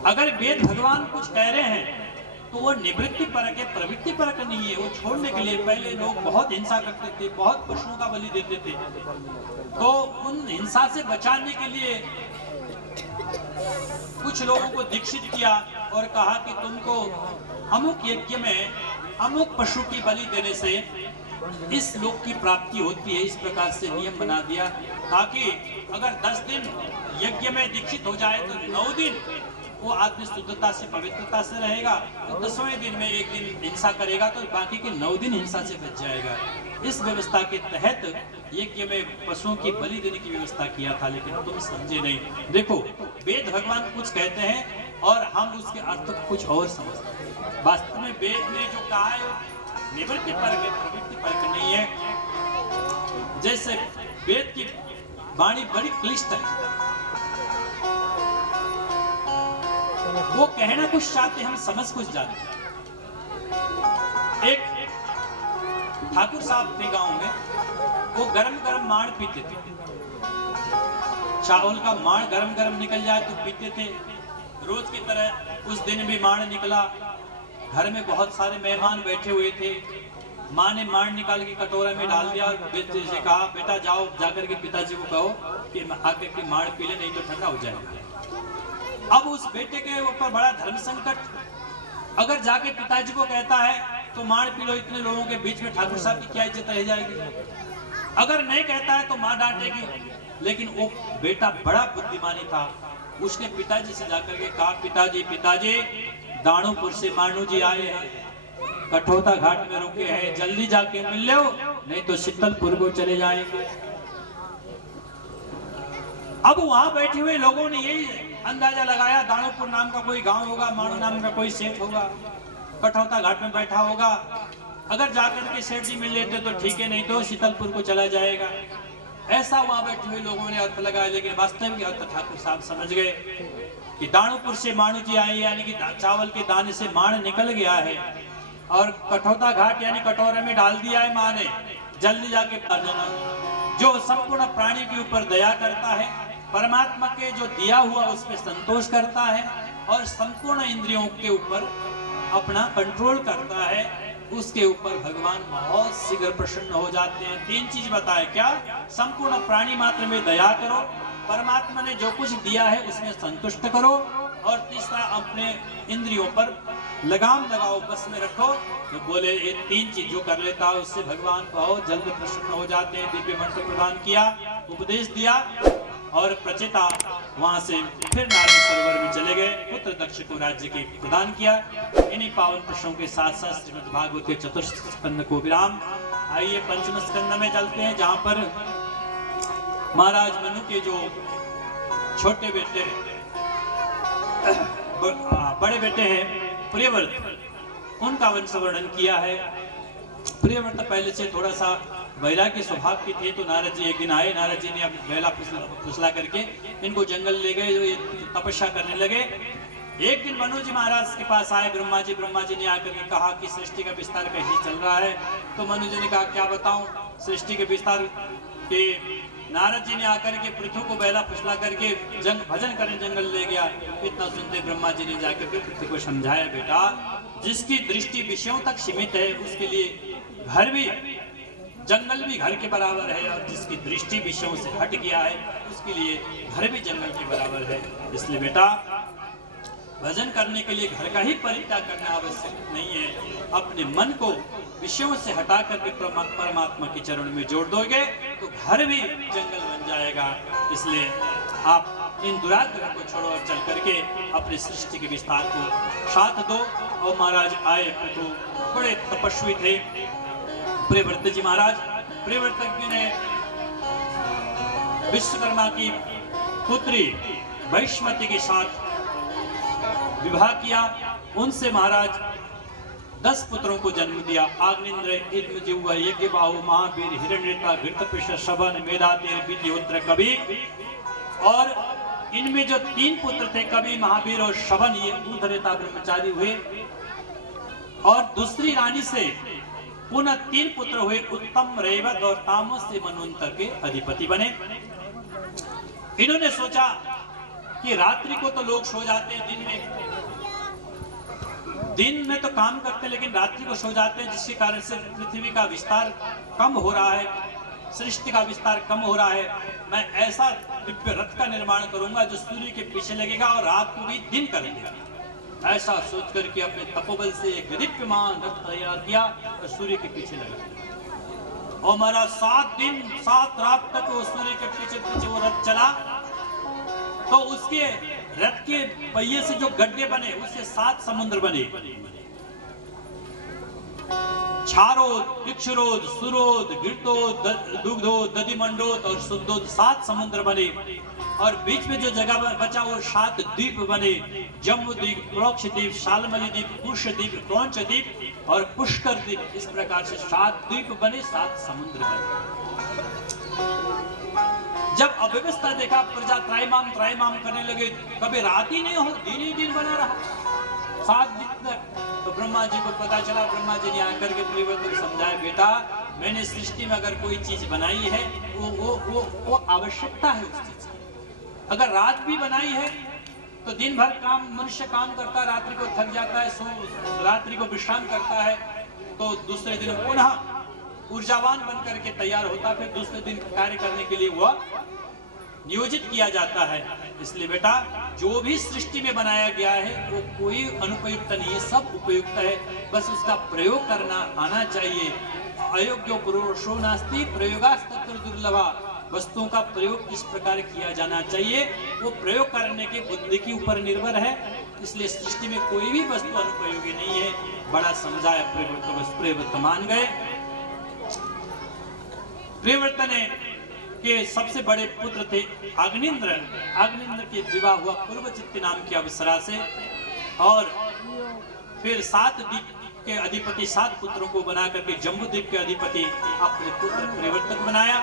अगर वेद भगवान कुछ कह रहे हैं तो वो निवृत्ति परक है, प्रवृत्ति परक नहीं है। वो छोड़ने के लिए पहले लोग बहुत हिंसा करते थे, बहुत पशुओं का बलि देते थे। तो उन हिंसा से बचाने के लिए कुछ लोगों को दीक्षित किया और कहा कि तुमको अमुक यज्ञ में अमुक पशु की बलि देने से इस लोक की प्राप्ति होती है। इस प्रकार से नियम बना दिया, ताकि अगर 10 दिन यज्ञ में दीक्षित हो जाए तो 9 दिन वो आत्म शुद्धता से, पवित्रता से रहेगा। तो 10वें दिन में एक दिन हिंसा करेगा तो बाकी के 9 दिन हिंसा से बच जाएगा। इस व्यवस्था के तहत यज्ञ में पशुओं की बलि देने की व्यवस्था किया था, लेकिन तुम समझे नहीं। देखो, वेद भगवान कुछ कहते हैं और हम उसके अर्थ को कुछ और समझते हैं। वास्तव में वेद ने जो कहा है निवृत्ति परक है, प्रवृत्ति परक नहीं है। जैसे वेद की वाणी बड़ी क्लिष्ट है, वो कहना कुछ चाहते, हम समझ कुछ जाते। एक ठाकुर साहब थे गांव में, वो गरम गरम माड़ पीते थे। चावल का माड़ गरम गरम निकल जाए तो पीते थे। रोज की तरह उस दिन भी माड़ निकला। घर में बहुत सारे मेहमान बैठे हुए थे। माँ ने माड़ निकाल के कटोरा में डाल दिया। बेटे से कहा, बेटा जाओ जाकर के पिताजी को कहो कि आकर के माड़ पी ले, नहीं तो ठंडा हो जाएगा। अब उस बेटे के ऊपर बड़ा धर्म संकट। अगर जाके पिताजी को कहता है तो माड़ पी लो, इतने लोगों के बीच में ठाकुर साहब की क्या इज्जत रह जाएगी। अगर नहीं कहता है तो माँ डांटेगी। लेकिन वो बेटा बड़ा बुद्धिमानी था। उसने पिताजी से जाकर के कहा, पिताजी पिताजी, दानोपुर से मानू जी आए हैं, कठोता घाट में रुके हैं, जल्दी जाके मिल लो, नहीं तो शीतलपुर को चले जाएंगे। अब वहां बैठे हुए लोगों ने यही अंदाजा लगाया, दानोपुर नाम का कोई गांव होगा, मानू नाम का कोई सेठ होगा, कठौता घाट में बैठा होगा। अगर जाकर के सेठ जी मिल लेते तो ठीक है, नहीं तो शीतलपुर को चला जाएगा। ऐसा वहां बैठे हुए लोगों ने अर्थ लगाया, लेकिन वास्तविक अर्थ ठाकुर साहब समझ गए कि दानोपुर से मानू जी आए, यानी कि चावल के दाने से माण निकल गया है और कठौता घाट यानी कटोरे में डाल दिया है माँ ने, जल्दी जाके पा देना। जो संपूर्ण प्राणी के ऊपर दया करता है, परमात्मा के जो दिया हुआ उस पर संतोष करता है और संपूर्ण इंद्रियों के ऊपर अपना कंट्रोल करता है, उसके ऊपर भगवान बहुत शीघ्र प्रसन्न हो जाते हैं। 3 चीज बताए, क्या? संपूर्ण प्राणी मात्र में दया करो, परमात्मा ने जो कुछ दिया है उसमें संतुष्ट करो, और तीसरा अपने इंद्रियों पर लगाम लगाओ, बस में रखो। तो बोले ये 3 चीज जो कर लेता है उससे भगवान बहुत जल्द प्रसन्न हो जाते हैं। दिव्य मंत्र प्रदान किया, उपदेश दिया और प्रचेता वहां से फिर नारायण सरोवर में चले गए। पुत्र दक्ष को राज्य के प्रदान किया। इन्हीं पावन प्रश्नों के साथ साथ श्रीमद् भागवत के चतुर्थ स्कंद को विराम। आइए पंचम स्कंद में चलते हैं, जहां पर महाराज मनु के जो छोटे बेटे बड़े बेटे हैं प्रियव्रत, उनका वंश वर्णन किया है। प्रियव्रत पहले से थोड़ा सा वैराग्य स्वभाव की थे, तो नारद जी एक दिन आए। नारद जी ने अब बेला फुसला करके इनको जंगल ले गए, जो ये तपस्या करने लगे। एक दिन मनु जी महाराज के पास आए ब्रह्मा जी ने आकर के कहा कि सृष्टि का विस्तार कैसे चल रहा है। तो मनु जी ने कहा क्या बताऊं सृष्टि के विस्तार के। नारद जी ने आकर के पृथ्वी को बेला फुसला करके भजन करने जंगल ले गया। इतना सुनते ब्रह्मा जी ने जाकर के पृथ्वी को समझाया, बेटा जिसकी दृष्टि विषयों तक सीमित है उसके लिए घर भी जंगल भी घर के बराबर है, और जिसकी दृष्टि विषयों से हट गया है उसके लिए घर भी जंगल के बराबर है। इसलिए बेटा भजन करने के लिए घर का ही परित्याग करना आवश्यक नहीं है। अपने मन को विषयों से हटा करके परमात्मा के चरण में जोड़ दोगे तो घर भी जंगल बन जाएगा। इसलिए आप इन दुराग्रह को छोड़ो और चल करके अपनी सृष्टि के विस्तार को साथ दो। और महाराज आए तो बड़े तपस्वी थे प्रियव्रत जी महाराज। प्रियव्रत जी ने विश्वकर्मा की पुत्री वैश्मती के साथ विवाह किया। उनसे महाराज 10 पुत्रों को जन्म दिया। आग्नेन्द्र, इद्मजिह्वा, यज्ञबाहु, महावीर, हिरण्यता, घृतपिश, शबन, मेधातिर, विद्योत्र, कवि। और इनमें जो 3 पुत्र थे कवि, महावीर और शबन, ये दूधरेता ब्रह्मचारी हुए। और दूसरी रानी से पुनः 3 पुत्र हुए, उत्तम, रेवत और तामस से मनवंतर के अधिपति बने। इन्होंने सोचा कि रात्रि को तो लोग सो जाते हैं, दिन में तो काम करते हैं, लेकिन रात्रि को सो जाते हैं, जिसके कारण से पृथ्वी का विस्तार कम हो रहा है, सृष्टि का विस्तार कम हो रहा है। मैं ऐसा दिव्य रथ का निर्माण करूंगा जो सूर्य के पीछे लगेगा और रात को भी दिन करेंगे। ऐसा सोच करके अपने तपोबल से एक दिव्यमान रथ तैयार किया और सूर्य के पीछे लगा। और हमारा 7 दिन 7 रात तक वो सूर्य के पीछे वो रथ चला। तो उसके रथ के पहिए से जो गड्ढे बने उससे 7 समुद्र बने। क्षारोद, इक्षुरोद, सुरोद, घृतोद, दुग्धोद, दधिमंडोद और शुद्धोद 7 समुद्र बने। और बीच में जो जगह बचा वो 7 द्वीप बने। जम्बूद्वीप, प्रोक्ष द्वीप, शालमली द्वीप, कुश द्वीप, क्रौंच द्वीप और पुष्कर द्वीप। इस प्रकार से 7 द्वीप बने, 7 समुद्र बने। जब अव्यवस्था देखा, प्रजा त्रायमाम करने लगे, कभी रात ही नहीं हो, दिन ही दिन बना रहा 7 दिन तक। तो ब्रह्मा जी को पता चला। ब्रह्मा जी ने आकर के प्रियव्रत को समझाया, बेटा मैंने सृष्टि में अगर कोई चीज बनाई है वो आवश्यकता है उस चीज की। अगर रात भी बनाई है तो दिन भर मनुष्य काम करता है, रात्रि को थक जाता है, रात्रि को विश्राम करता है, तो दूसरे दिन पुनः ऊर्जावान बन करके तैयार होता, फिर दूसरे दिन कार्य करने के लिए वह नियोजित किया जाता है। इसलिए बेटा जो भी सृष्टि में बनाया गया है वो कोई अनुपयुक्त नहीं है, सब उपयुक्त है, बस उसका प्रयोग करना आना चाहिए। अयोग्यो पुरुषो नास्ति प्रयोगास्तत्र दुर्लभा। वस्तुओं का प्रयोग किस प्रकार किया जाना चाहिए वो प्रयोग करने की बुद्धि के ऊपर निर्भर है। इसलिए सृष्टि में कोई भी वस्तु अनुपयोगी नहीं है। बड़ा समझाया प्रियव्रत मान गए। प्रियव्रत ने के सबसे बड़े पुत्र थे अग्निन्द्र। अग्निन्द्र के विवाह हुआ पूर्वचित्ती नाम की अप्सरा से। और फिर 7 द्वीप के अधिपति 7 पुत्रों को बना करके जम्बूद्वीप के अधिपति अपने पुत्र प्रियव्रत बनाया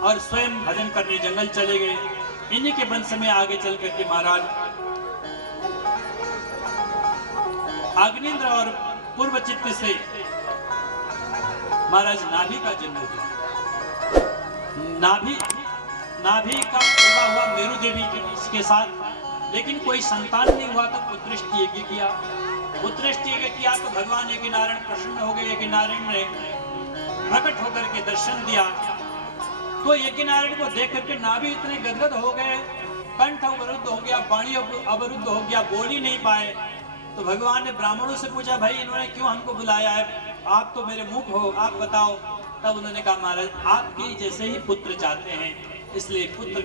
और स्वयं भजन करने जंगल चले गए। इन्हीं के वंश में आगे चल करके महाराज अग्निन्द्र और पूर्वचित्त से महाराज नाभि का जन्म हुआ। नाभि का विवाह हुआ मेरु देवी के साथ, लेकिन कोई संतान नहीं हुआ तो पुत्रष्टि यज्ञ किया। पुत्रष्टि यज्ञ किया तो भगवान यज्ञनारायण प्रसन्न हो गए। यज्ञनारायण ने प्रकट होकर के दर्शन दिया तो यज्ञनारायण को देख करके नाभि इतने गदगद हो गए, कंठ अवरुद्ध हो गया, वाणी अवरुद्ध हो गया, बोल ही नहीं पाए। तो भगवान ने ब्राह्मणों से पूछा, भाई इन्होंने क्यों हमको बुलाया है, आप तो मेरे मुख हो, आप बताओ। तब उन्होंने कहा, महाराज आपकी जैसे ही पुत्र चाहते हैं, इसलिए पुत्र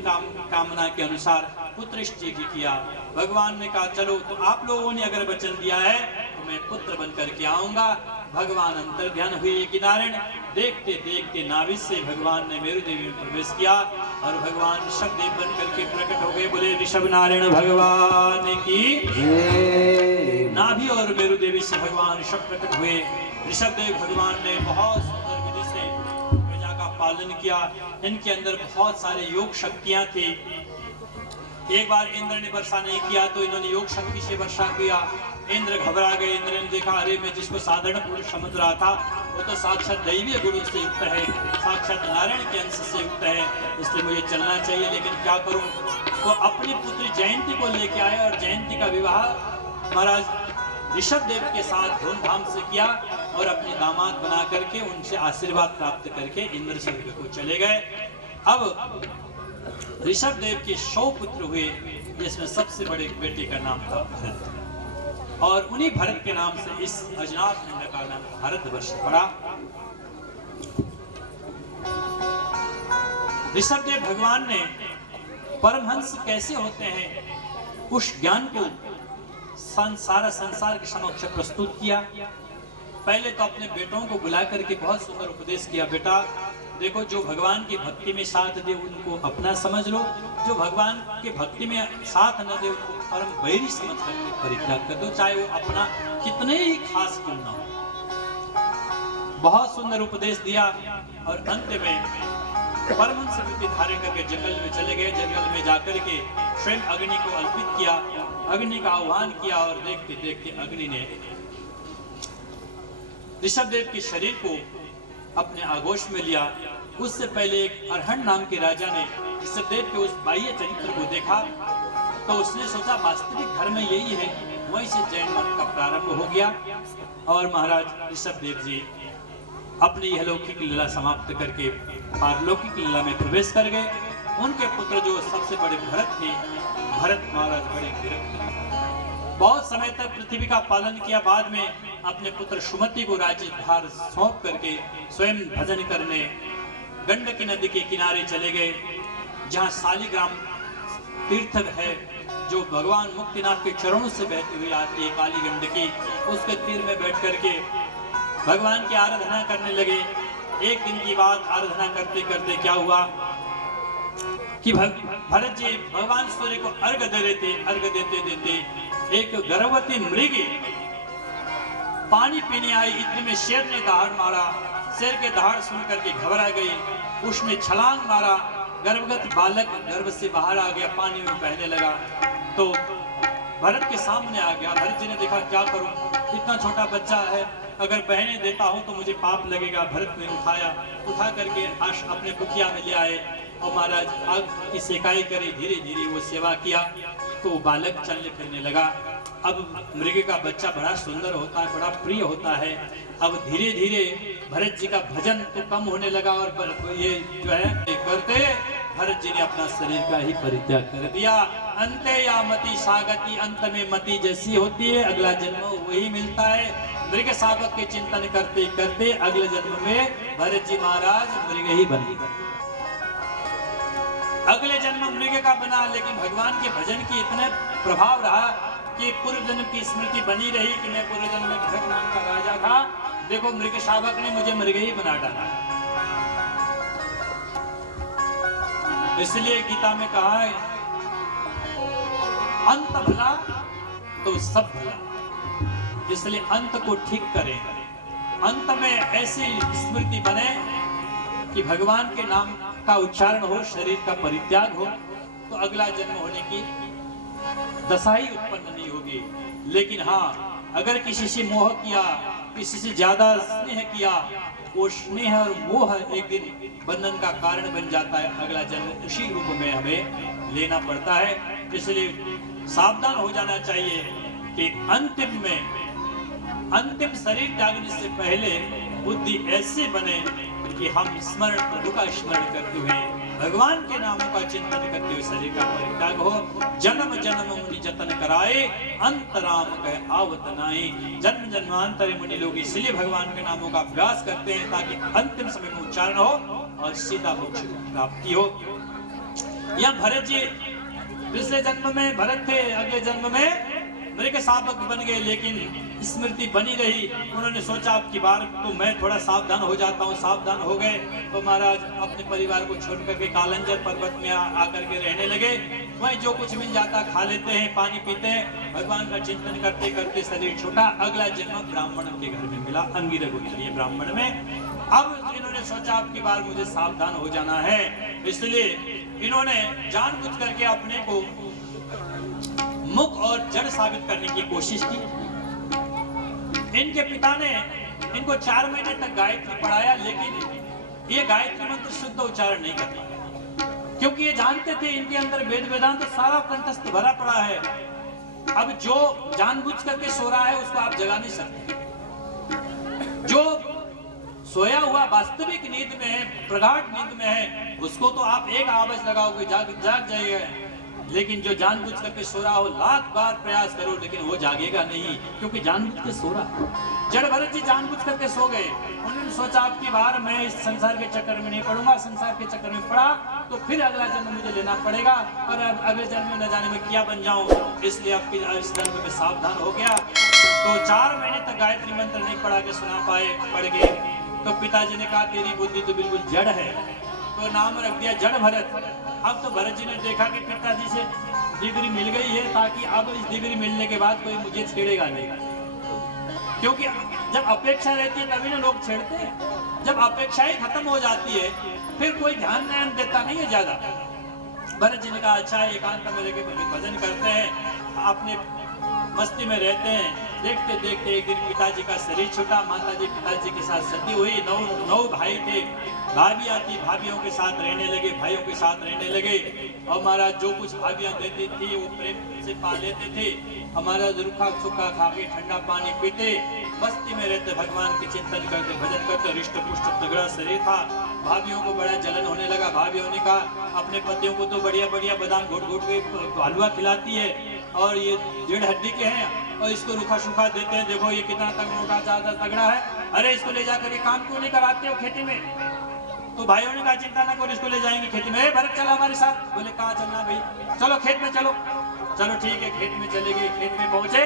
कामना के अनुसार पुत्रष्टि किया। भगवान ने कहा चलो, तो आप लोगों ने अगर वचन दिया है तो मैं पुत्र बन करके आऊंगा। भगवान अंतर ध्यान हुए कि नारायण देखते देखते नाभि से भगवान ने मेरु देवी में प्रवेश किया और भगवान ऋषभ देव बन करके प्रकट हो गए। बोले ऋषभ नारायण भगवान की। नाभि और मेरु देवी से भगवान ऋषभ प्रकट हुए। ऋषभ देव भगवान ने बहुत सुंदर विधि से प्रजा का पालन किया। इनके अंदर बहुत सारे योग शक्तियां थी। एक बार इंद्र ने वर्षा नहीं किया तो इन्होंने योग शक्ति से वर्षा किया। इंद्र घबरा गए। इंद्र ने देखा अरे मैं जिसको साधारण पुरुष समझ रहा था वो तो साक्षात दैवीय गुणों से युक्त है, साक्षात नारायण के अंश से युक्त है, इसलिए मुझे चलना चाहिए, लेकिन क्या करूं। वो अपनी पुत्री जयंती को लेके आए और जयंती का विवाह महाराज ऋषभ देव के साथ धूमधाम से किया और अपने दामाद बना करके उनसे आशीर्वाद प्राप्त करके इंद्र स्वर्ग को चले गए। अब ऋषभ देव के 100 पुत्र हुए, जिसमें सबसे बड़े बेटे का नाम था भरत और उन्हीं भरत के नाम से इस अजनाभ खंड का नाम भारतवर्ष पड़ा। ऋषभ देव भगवान ने परमहंस कैसे होते हैं उस ज्ञान को सारा संसार के समक्ष प्रस्तुत किया। पहले तो अपने बेटों को बुला करके बहुत सुंदर उपदेश किया। बेटा देखो, जो भगवान की भक्ति में साथ दे उनको अपना समझ लो, जो भगवान के भक्ति में साथ न दे उनको परम बैरी समझ करके परित्याग कर दो, चाहे वो अपना कितने ही खास क्यों ना हो। बहुत सुंदर उपदेश दिया और अंत में परमहंस वृत्ति धारण करके जंगल में चले गए। जंगल में जाकर के स्वयं अग्नि को अर्पित किया, अग्नि का आह्वान किया और देखते देखते अग्नि ने ऋषभ देव के शरीर को अपने आगोश में लिया। उससे पहले एक अरहण नाम के राजा ने ऋषभ देव के उस बाह्य चरित्र को देखा तो उसने सोचा वास्तविक धर्म यही है। वहीं से जैन मत का प्रारंभ हो गया और महाराज ऋषभ देव जी अपनी यह लौकिक लीला समाप्त करके पारलौकिक लीला में प्रवेश कर गए। उनके पुत्र जो सबसे बड़े भरत थे, भरत महाराज बड़े विरक्त थे। बहुत समय तक पृथ्वी का पालन किया। बाद में अपने पुत्र सुमति को राज्यभार सौंप करके स्वयं भजन करने गंडकी नदी के किनारे चले गए, जहाँ शालिग्राम तीर्थ है जो भगवान मुक्तिनाथ के चरणों से बहती हुई आती है काली गंडकी। उसके तीर में बैठ करके भगवान की आराधना करने लगे। एक दिन की बात, आराधना करते करते क्या हुआ कि भरत जी भगवान सूर्य को अर्घ दे रहे थे। अर्घ देते देते एक गर्भवती मृगी पानी पीने आई। इतने में शेर ने दहाड़ मारा। शेर के दहाड़ सुन करके घबरा गई, उसने छलांग मारा। गर्भवती बालक गर्भ से बाहर आ गया, पानी में बहने लगा तो भरत के सामने आ गया। भरत जी ने देखा क्या करूं, इतना छोटा बच्चा है, अगर बहने देता हूं तो मुझे पाप लगेगा। भरत ने उठा करके अपने कुटिया में ले आए और महाराज आग की सेकाई करी। धीरे धीरे वो सेवा किया तो बालक चलने फिरने लगा। अब मृग का बच्चा बड़ा सुंदर होता है, बड़ा प्रिय होता है। अब धीरे धीरे भरत जी का भजन तो कम होने लगा और ये जो है करते भरत जी ने अपना शरीर का ही परित्याग कर दिया। अंत या मति सागति, अंत में मति जैसी होती है अगला जन्म वही मिलता है। मृग शावक के चिंतन करते करते अगले जन्म में भरत जी महाराज मृग ही बन गए। अगले जन्म मृग का बना, लेकिन भगवान के भजन की इतने प्रभाव रहा कि पूर्व जन्म की स्मृति बनी रही कि मैं पूर्व जन्म में भरत नाम का राजा था। देखो मृग शावक ने मुझे मृग ही बना डाला। इसलिए गीता में कहा है अंत भला तो सब भला। इसलिए अंत को ठीक करें, अंत में ऐसी स्मृति बने कि भगवान के नाम का उच्चारण हो, शरीर का परित्याग हो, तो अगला जन्म होने की दशा ही उत्पन्न नहीं होगी। लेकिन हाँ, अगर किसी से मोह किया, किसी से ज्यादा स्नेह किया, वो स्नेह और मोह एक दिन बंधन का कारण बन जाता है। अगला जन्म उसी रूप में हमें लेना पड़ता है। इसलिए सावधान हो जाना चाहिए कि अंतिम शरीर त्यागने से पहले बुद्धि ऐसे बने कि हम स्मरण प्रभु का स्मरण करते हुए भगवान के नामों का चिंतन करते हुए शरीर का परित्याग हो। जन्म जन्म मुनि जतन कराए, अंतराम कह आवत नाई। जन्म जन्मांतर मुनि लोग इसलिए भगवान के नामों का अभ्यास करते हैं ताकि अंतिम समय में उच्चारण हो और सीधा मोक्ष प्राप्ति हो। या भरत जी पिछले जन्म में भरत थे, अगले जन्म में मेरे शावक बन गए, लेकिन स्मृति बनी रही। उन्होंने सोचा अब की बार तो मैं थोड़ा सावधान हो जाता हूँ। सावधान हो गए तो महाराज अपने परिवार को छोड़ करके कालंजर पर्वत में आकर के रहने लगे। वहीं जो कुछ मिल जाता खा लेते हैं, पानी पीते हैं, भगवान का चिंतन करते करते शरीर छोटा। अगला जन्म ब्राह्मण के घर में मिला, अंगिरस गोत्रीय ब्राह्मण में। अब इन्होंने सोचा अब की बार मुझे सावधान हो जाना है, इसलिए इन्होंने जानबूझ करके अपने को मुख और जड़ साबित करने की कोशिश की। इनके पिता ने इनको 4 महीने तक गायत्री पढ़ाया, लेकिन ये गायत्री मंत्र शुद्ध उच्चारण नहीं करते, क्योंकि ये जानते थे इनके अंदर वेद वेदांत तो सारा कंठस्थ भरा पड़ा है। अब जो जानबूझ करके सो रहा है उसको आप जगा नहीं सकते। जो सोया हुआ वास्तविक नींद में है, प्रगाढ़ नींद में है, उसको तो आप एक आवाज लगाओगे जाग जाएगा। लेकिन जो जानबूझ करके सो रहा हो, लाख बार प्रयास करो लेकिन वो जागेगा नहीं, क्योंकि जानबूझ के सो रहा। जड़ भरत जी जानबूझ करके सो गए। उन्होंने सोचा अब की बार मैं इस संसार के चक्कर में नहीं पड़ूंगा। संसार के चक्कर में पड़ा तो फिर अगला जन्म मुझे लेना पड़ेगा, और अगले जन्म में न जाने में क्या बन जाऊं, इसलिए अब की इस जन्म में सावधान हो गया। तो 4 महीने तक गायत्री मंत्र नहीं पढ़ा के सुना पाए, पढ़ गए। तो पिताजी ने कहा तेरी बुद्धि तो बिल्कुल जड़ है, तो नाम रख दिया जड़ भरत। अब तो भरत जी ने देखा कि पिताजी से डिग्री मिल गई है, ताकि अब इस डिग्री मिलने के बाद कोई मुझे छेड़ेगा नहीं, क्योंकि जब अपेक्षा रहती है तभी ना लोग छेड़ते हैं। जब अपेक्षा ही खत्म हो जाती है फिर कोई ध्यान देता नहीं है ज्यादा। भरत जी ने कहा अच्छा है, एकांत में रह के भजन करते हैं, अपने मस्ती में रहते हैं। देखते देखते एक दिन पिताजी का शरीर छूटा। माताजी पिताजी के साथ सती हुई। 9 भाई थे, भाभियां थी, भाभियों के साथ रहने लगे, भाइयों के साथ रहने लगे। और महाराज जो कुछ भाभियां देती थी वो प्रेम से पा लेते थे। हमारा रूखा सूखा खा के ठंडा पानी पीते, मस्ती में रहते, भगवान के चिंतन करते, भजन करते। रिष्ट पुष्ट तगड़ा शरीर था। भाभियों को बड़ा जलन होने लगा। भाभियों ने कहा अपने पतियों को तो बढ़िया बढ़िया बादाम घोट घोट के हलवा खिलाती है, और ये 1.5 हड्डी के हैं, और इसको रूखा सूखा देते हैं, देखो ये कितना मोटा ज्यादा तगड़ा है। अरे इसको ले जाकर ये काम क्यों नहीं कराते हो खेती में? तो भाइयों ने कहा चिंता ना करो, इसको ले जाएंगे खेती में। भरत चला हमारे साथ। बोले कहाँ चलना भाई? चलो खेत में चलो। चलो ठीक है, खेत में चले गए। खेत में पहुंचे,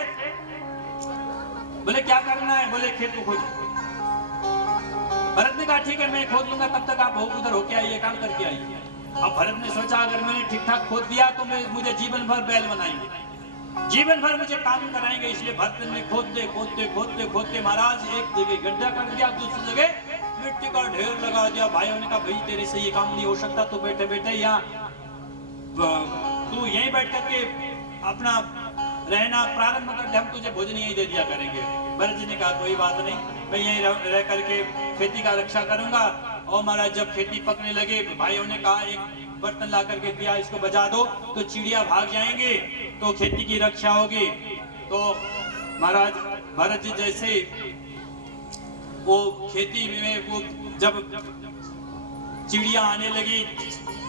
बोले क्या करना है? बोले खेत को खोदो। भरत ने कहा ठीक है मैं खोद लूंगा, तब तक आप उधर होके आइए, काम करके आइए। अब भरत ने सोचा अगर मैंने ठीक ठाक खोद दिया तो मुझे जीवन भर बैल बनाएंगे, जीवन भर मुझे काम कराएंगे। इसलिए भरत ने खोदते खोदते खोदते खोदते महाराज एक जगह गड्ढा कर दिया, दूसरी जगह मिट्टी का ढेर लगा दिया। भाइयों ने कहा भाई तेरे से ये काम नहीं हो सकता, तो बैठे बैठे यहाँ तू यहीं बैठ करके अपना रहना प्रारंभ कर दे, हम तुझे भोजन यहीं दे दिया करेंगे। भरत जी ने कहा कोई बात नहीं, मैं यहीं रह करके खेती का रक्षा करूंगा। और महाराज जब खेती पकने लगे, भाइयों ने कहा एक बर्तन ला करके दिया, इसको बजा दो तो चिड़िया भाग जाएंगे, तो खेती की रक्षा होगी। तो महाराज भरत जी जैसे वो खेती में वो जब चिड़िया आने लगी,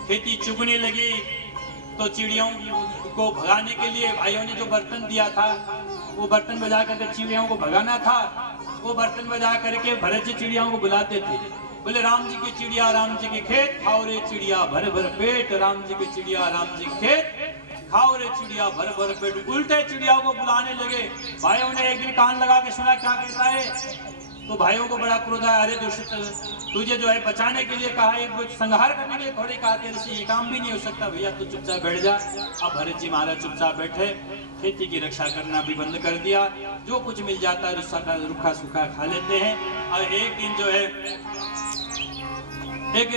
खेती चुगने लगी, तो चिड़ियों को भगाने के लिए भाइयों ने जो बर्तन दिया था वो बर्तन बजा करके चिड़ियों को भगाना था। वो बर्तन बजा करके भरत जी चिड़ियों को बुलाते थे। बोले राम जी की चिड़िया राम जी के खेत, खाओ रे चिड़िया भर भर पेट। राम जी की चिड़िया राम जी के खेत, खाओ रे चिड़िया भर भर पेट। उल्टे चिड़ियाओं को बुलाने लगे। भाइयों ने एक दिन कान लगा के सुना क्या कहता है, तो भाइयों को बड़ा क्रोध आया। अरे दुष्ट, तुझे जो है बचाने के लिए कहा, एक संहार करने के लिए थोड़ी कहा, तेरे से ये काम भी नहीं हो सकता, भैया तू चुपचाप बैठ जा। अब भरत जी महाराज चुपचाप बैठे, खेती की रक्षा करना भी बंद कर दिया। जो कुछ मिल जाता है रूखा सूखा खा लेते हैं। और एक दिन जो है एक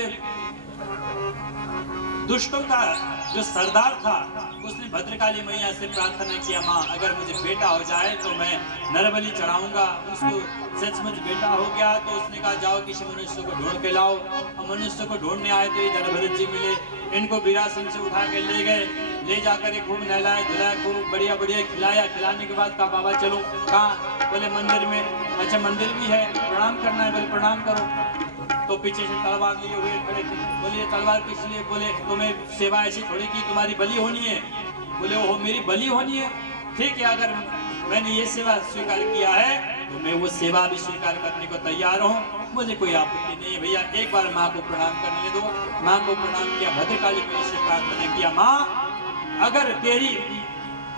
दुष्टों का जो सरदार था उसने भद्रकाली मैया से प्रार्थना किया, माँ अगर मुझे बेटा हो जाए तो मैं नरबलि चढ़ाऊंगा। उसको सचमुच बेटा हो गया तो उसने कहा जाओ किसी मनुष्य को ढूंढ के लाओ। और मनुष्य को ढूंढने आए तो इधर भरत जी मिले। इनको विरासन से उठा के ले गए, ले जाकर खूब नहलाया धुलाया, खूब बढ़िया बढ़िया खिलाया। खिलाने के बाद कहा बाबा चलो। कहाँ? बोले मंदिर में। अच्छा मंदिर भी है, प्रणाम करना है? बोले प्रणाम करो। तो पीछे से तलवार लिए हुए खड़े थे। बोले ये तलवार किस लिए? बोले तुम्हें सेवा ऐसी थोड़ी की, तुम्हारी बलि होनी है। बोले ओहो मेरी बलि होनी है, ठीक है अगर मैंने ये सेवा स्वीकार किया है तो मैं वो सेवा भी स्वीकार करने को तैयार हूँ, मुझे कोई आपत्ति नहीं है। भैया एक बार माँ को प्रणाम करने दो। माँ को प्रणाम किया, भद्रकाली मैया से प्रार्थना किया, माँ अगर तेरी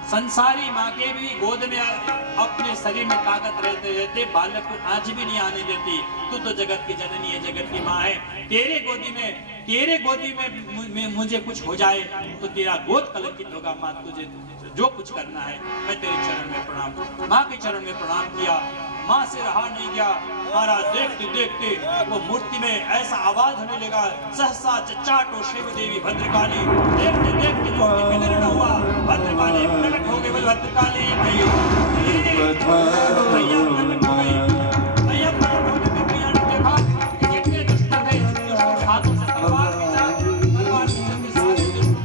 संसारी माँ के भी गोद में अपने शरीर में ताकत रहते रहते बालक को आंच भी नहीं आने देती। तू तो जगत की जननी है, जगत की माँ है। तेरे गोदी में मुझे कुछ हो जाए तो तेरा गोद कलंकित होगा। माँ तुझे जो कुछ करना है मैं तेरे चरण में प्रणाम। माँ के चरण में प्रणाम किया। माँ से रहा नहीं गया। महाराज देखते देखते वो मूर्ति में ऐसा आवाज होने लगा, सहसा चचाटो शिव देवी भद्रकाली। देखते देखते मूर्ति विलीन हुआ, भद्रकाली प्रकट हो गई। बोले भद्रकाली मैया प्रकट हो गई। मैया प्रकट होने पे मैया ने देखा कि जितने दुष्ट थे हाथों से तलवार के सारे दुष्ट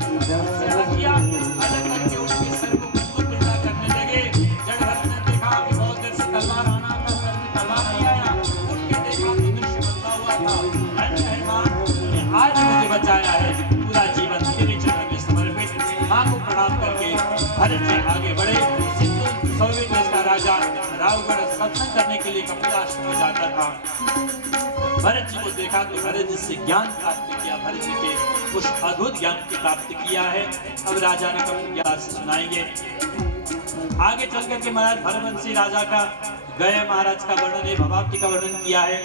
किया अलग करके उनके सर को कुंडला करने लगे। जड़भरत ने देखा कि बहुत देर से तलवार आना तलवार नहीं आया। उनके देखा तो दृश्य बदला हुआ था। आज मुझे बचाया है, पूरा जीवन तेरे चरण में समर्पित। माँ को प्रणाम करके भरत जी आगे बढ़े। सिंधु सौवीं देश का राजा रावगढ़ सत्संग करने के लिए कपिलाश्रम में जाता था। भरत जी को देखा तो भरत जी से ज्ञान प्राप्त किया। भरत जी के उस अद्भुत ज्ञान की प्राप्ति किया है। अब राजा ने कभी ज्ञान से सुनाएंगे। आगे चल करके महाराज भरतवंशी राजा का गया महाराज का वर्णन है, भवाब्दी का वर्णन किया है।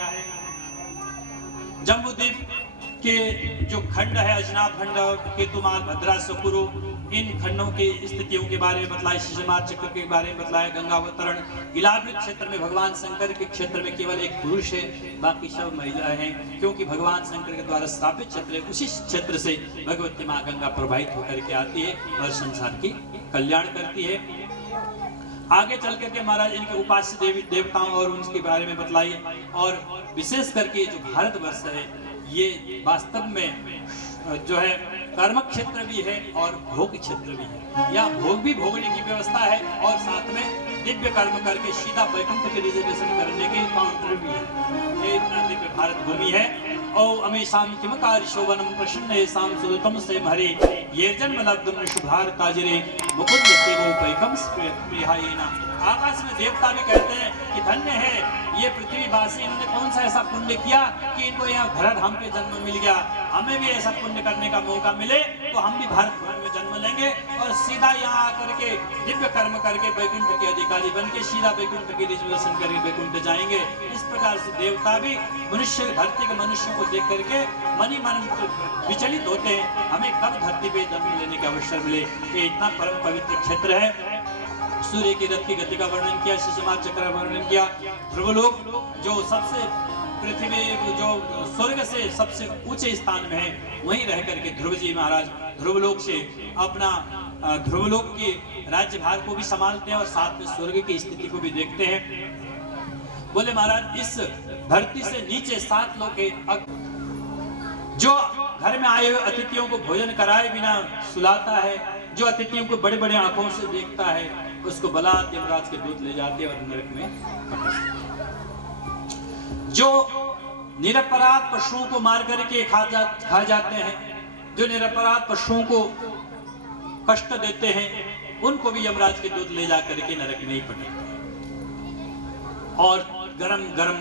जम्बूद्वीप के जो खंड है, अजनाब खंड, केतुमाल, भद्रा, सुकुरु, इन खंडों की स्थितियों के बारे में बतलाया। शिशुमार चक्र के बारे में बतलाया। गंगावतरण इलावृत क्षेत्र में भगवान शंकर के क्षेत्र में केवल एक पुरुष है, बाकी सब महिलाएं हैं। क्योंकि भगवान शंकर के द्वारा स्थापित क्षेत्र है, उसी क्षेत्र से भगवती माँ गंगा प्रवाहित होकर के आती है और संसार की कल्याण करती है। आगे चल करके महाराज इनके उपास्य देवी देवताओं और उनके बारे में बतलाइए। और विशेष करके जो भारतवर्ष है ये वास्तव में जो है कर्म क्षेत्र भी है और भोग क्षेत्र भी है। यहाँ भोग भी भोगने की व्यवस्था है और साथ में दिव्य कर्म करके सीधा वैकुंठ के रिजर्वेशन करने के काउंटर भी है। ये इतना दिव्य भारत भूमि है। ओ अमेशाम किमकारी शोभनम प्रसन्न शाम सुदतम से हरे ये जन्म लब्धम शुभार काजरे मुकुंद सेवो पैकम प्रियायना। आकाश में देवता भी कहते हैं कि धन्य है ये पृथ्वीवासी, इन्होंने कौन सा ऐसा पुण्य किया कि इनको यहाँ धराधाम पे जन्म मिल गया। हमें भी ऐसा पुण्य करने का मौका मिले तो हम भी भारत भूमि में जन्म लेंगे और सीधा यहाँ आकर के दिव्य कर्म करके वैकुंठ के अधिकारी बन के सीधा वैकुंठ के रिजर्वेशन करके वैकुंठ जाएंगे। इस प्रकार से देवता भी मनुष्य धरती के मनुष्यों को देख करके मन ही मन विचलित होते हैं, हमें कब धरती पे जन्म लेने का अवसर मिले। ये इतना परम पवित्र क्षेत्र है। सूर्य की रथ की गति का वर्णन किया, शिशुमार चक्र का वर्णन किया। ध्रुवलोक जो सबसे पृथ्वी जो स्वर्ग से सबसे ऊंचे स्थान में है, वहीं रह करके ध्रुव जी महाराज ध्रुवलोक से अपना ध्रुवलोक के राज्यभार को भी संभालते हैं और साथ में स्वर्ग की स्थिति को भी देखते हैं। बोले महाराज इस धरती से नीचे 7 लोग के जो घर में आए हुए अतिथियों को भोजन कराए बिना सुलाता है, जो अतिथियों को बड़े बड़े आंखों से देखता है, उसको बलात् यमराज के दूत ले जाते हैं और नरक में। जो निरपराध पशुओं को मार करके खा जाते हैं, जो निरपराध पशुओं को कष्ट देते हैं, उनको भी यमराज के दूत ले जाकर के नरक में ही पटकते हैं और गरम गरम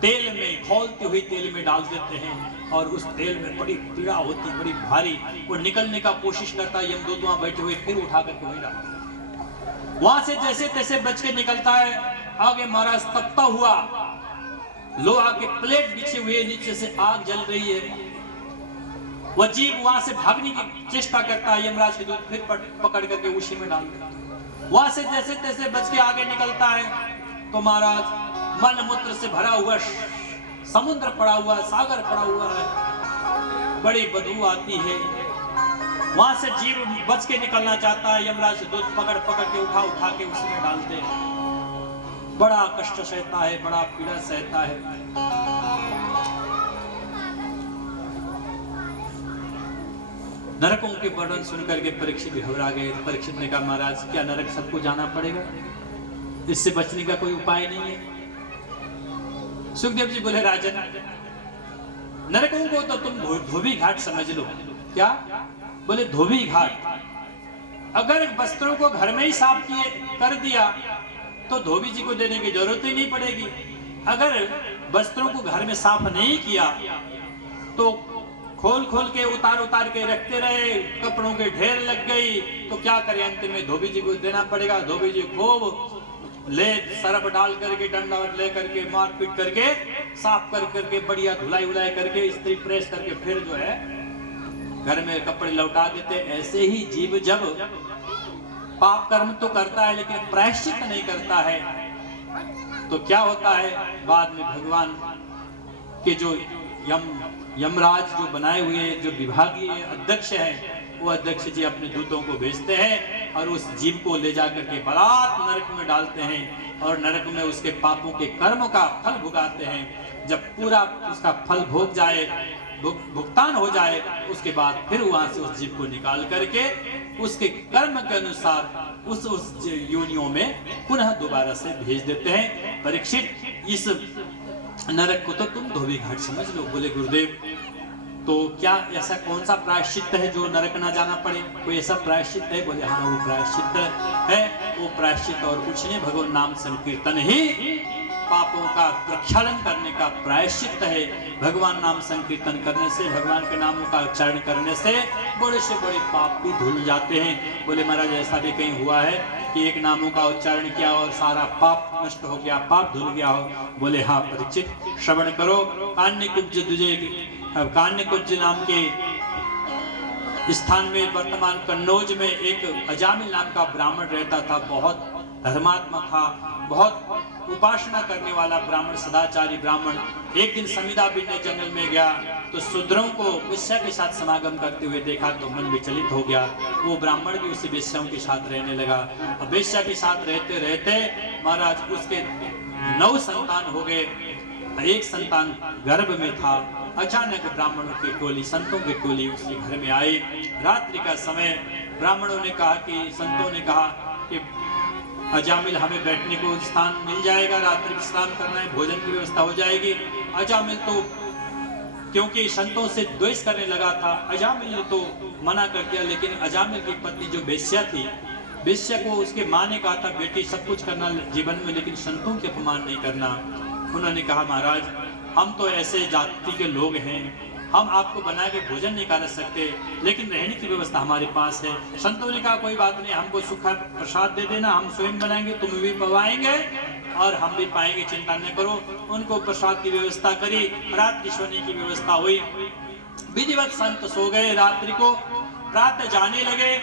तेल में खौलती हुई तेल में डाल देते हैं और उस तेल में बड़ी पीड़ा होती, बड़ी भारी। वो निकलने का कोशिश करता है, यमदूत वहां बैठे हुए फिर उठा करके वही डालते हैं। वहां से जैसे तैसे बच के निकलता है। आगे महाराज तपता हुआ लोहा के प्लेट बिछे हुए, नीचे से आग जल रही है। वह जीव वहां से भागने की चेष्टा करता है, यमराज के दूत फिर पकड़ करके उसी में डाल देता है। वहां से जैसे तैसे बच के आगे निकलता है तो महाराज मल मूत्र से भरा हुआ समुद्र पड़ा हुआ, सागर पड़ा हुआ है, बड़ी बदबू आती है। वहां से जीव बच के निकलना चाहता है, यमराज दूत पकड़ के उठा के उसमें डालते हैं। बड़ा कष्ट सहता है, बड़ा पीड़ा सहता है। नरकों के वर्णन सुनकर के परीक्षित भी घबरा गए। परीक्षित ने कहा महाराज क्या नरक सबको जाना पड़ेगा, इससे बचने का कोई उपाय नहीं है। सुखदेव जी बोले राजन नरकों को तो तुम धोबी घाट समझ लो। क्या बोले धोबी घाट। अगर वस्त्रों को घर में ही साफ कर दिया तो धोबी जी को देने की जरूरत ही नहीं पड़ेगी। अगर वस्त्रों को घर में साफ नहीं किया तो खोल खोल के उतार उतार के रखते रहे, कपड़ों के ढेर लग गई, तो क्या करें, अंत में धोबी जी को देना पड़ेगा। धोबी जी खूब ले सरफ डाल करके, डंडा ले करके, मार पीट करके, साफ कर करके, बढ़िया धुलाई उलाई करके, इस्त्री प्रेस करके, फिर जो है घर में कपड़े लौटा देते। ऐसे ही जीव जब पाप कर्म तो करता है लेकिन प्रायश्चित नहीं करता है, तो क्या होता है, बाद में भगवान के जो यमराज जो बनाए हुए जो विभागीय अध्यक्ष है, वो अध्यक्ष जी अपने दूतों को भेजते हैं और उस जीव को ले जाकर के बलात् नरक में डालते हैं और नरक में उसके पापों के कर्म का फल भुगाते हैं। जब पूरा उसका फल भोग जाए, भुगतान हो जाए, उसके बाद फिर वहां से उस जीव को निकाल करके उसके कर्म के अनुसार उस योनियों में पुनः दोबारा से भेज देते हैं। परीक्षित, इस नरक को तो तुम धोबी घाट समझ लो। बोले गुरुदेव, तो क्या ऐसा कौन सा प्रायश्चित है जो नरक ना जाना पड़े? कोई ऐसा प्रायश्चित है? बोले हाँ, वो प्रायश्चित है। वो प्रायश्चित और कुछ नहीं, भगवान नाम संकीर्तन ही पापों का प्रक्षालन करने का प्रायश्चित है। भगवान नाम संकीर्तन करने से, भगवान के नामों का उच्चारण करने से बड़े से बड़े पाप भी धुल जाते हैं। बोले महाराज, ऐसा भी कहीं हुआ है कि एक नामों का उच्चारण किया और सारा पाप नष्ट हो गया, पाप धुल गया हो? बोले हाँ परीक्षित, श्रवण करो। कान्यकुब्ज नाम के स्थान में वर्तमान कन्नौज में एक अजामिल नाम का ब्राह्मण रहता था। बहुत धर्मात्मा था, बहुत उपासना करने वाला ब्राह्मण, सदाचारी ब्राह्मण। एक दिन समिधा बिनने जंगल में गया तो शूद्रों को वेश्या के साथ समागम करते हुए देखा तो मन विचलित हो गया। वो ब्राह्मण भी उसी वेश्याओं के साथ रहने लगा। अब वेश्या के साथ रहते रहते महाराज उसके 9 संतान हो गए। एक संतान गर्भ में था। अचानक ब्राह्मणों की टोली, संतों की टोली उसके घर में आई। रात्रि का समय, ब्राह्मणों ने कहा कि, संतों ने कहा कि अजामिल, हमें बैठने को स्थान मिल जाएगा, रात्रि विश्राम करना है, भोजन की व्यवस्था हो जाएगी। अजामिल तो क्योंकि संतों से द्वेष करने लगा था, अजामिल ने तो मना कर दिया। लेकिन अजामिल की पत्नी जो वेश्या थी, वेश्या को उसके माँ ने कहा था, बेटी सब कुछ करना जीवन में लेकिन संतों के अपमान नहीं करना। उन्होंने कहा, महाराज हम तो ऐसे जाति के लोग हैं, हम आपको बना के भोजन नहीं करा सकते, लेकिन रहने की व्यवस्था हमारे पास है। संतों ने कहा, कोई बात नहीं, हमको सूखा प्रसाद दे देना, हम स्वयं बनाएंगे, तुम भी पवाएंगे और हम भी पाएंगे, चिंता न करो। उनको प्रसाद की व्यवस्था करी, रात की सोने की व्यवस्था हुई। विधिवत संत सो गए। रात्रि को प्रातः जाने लगे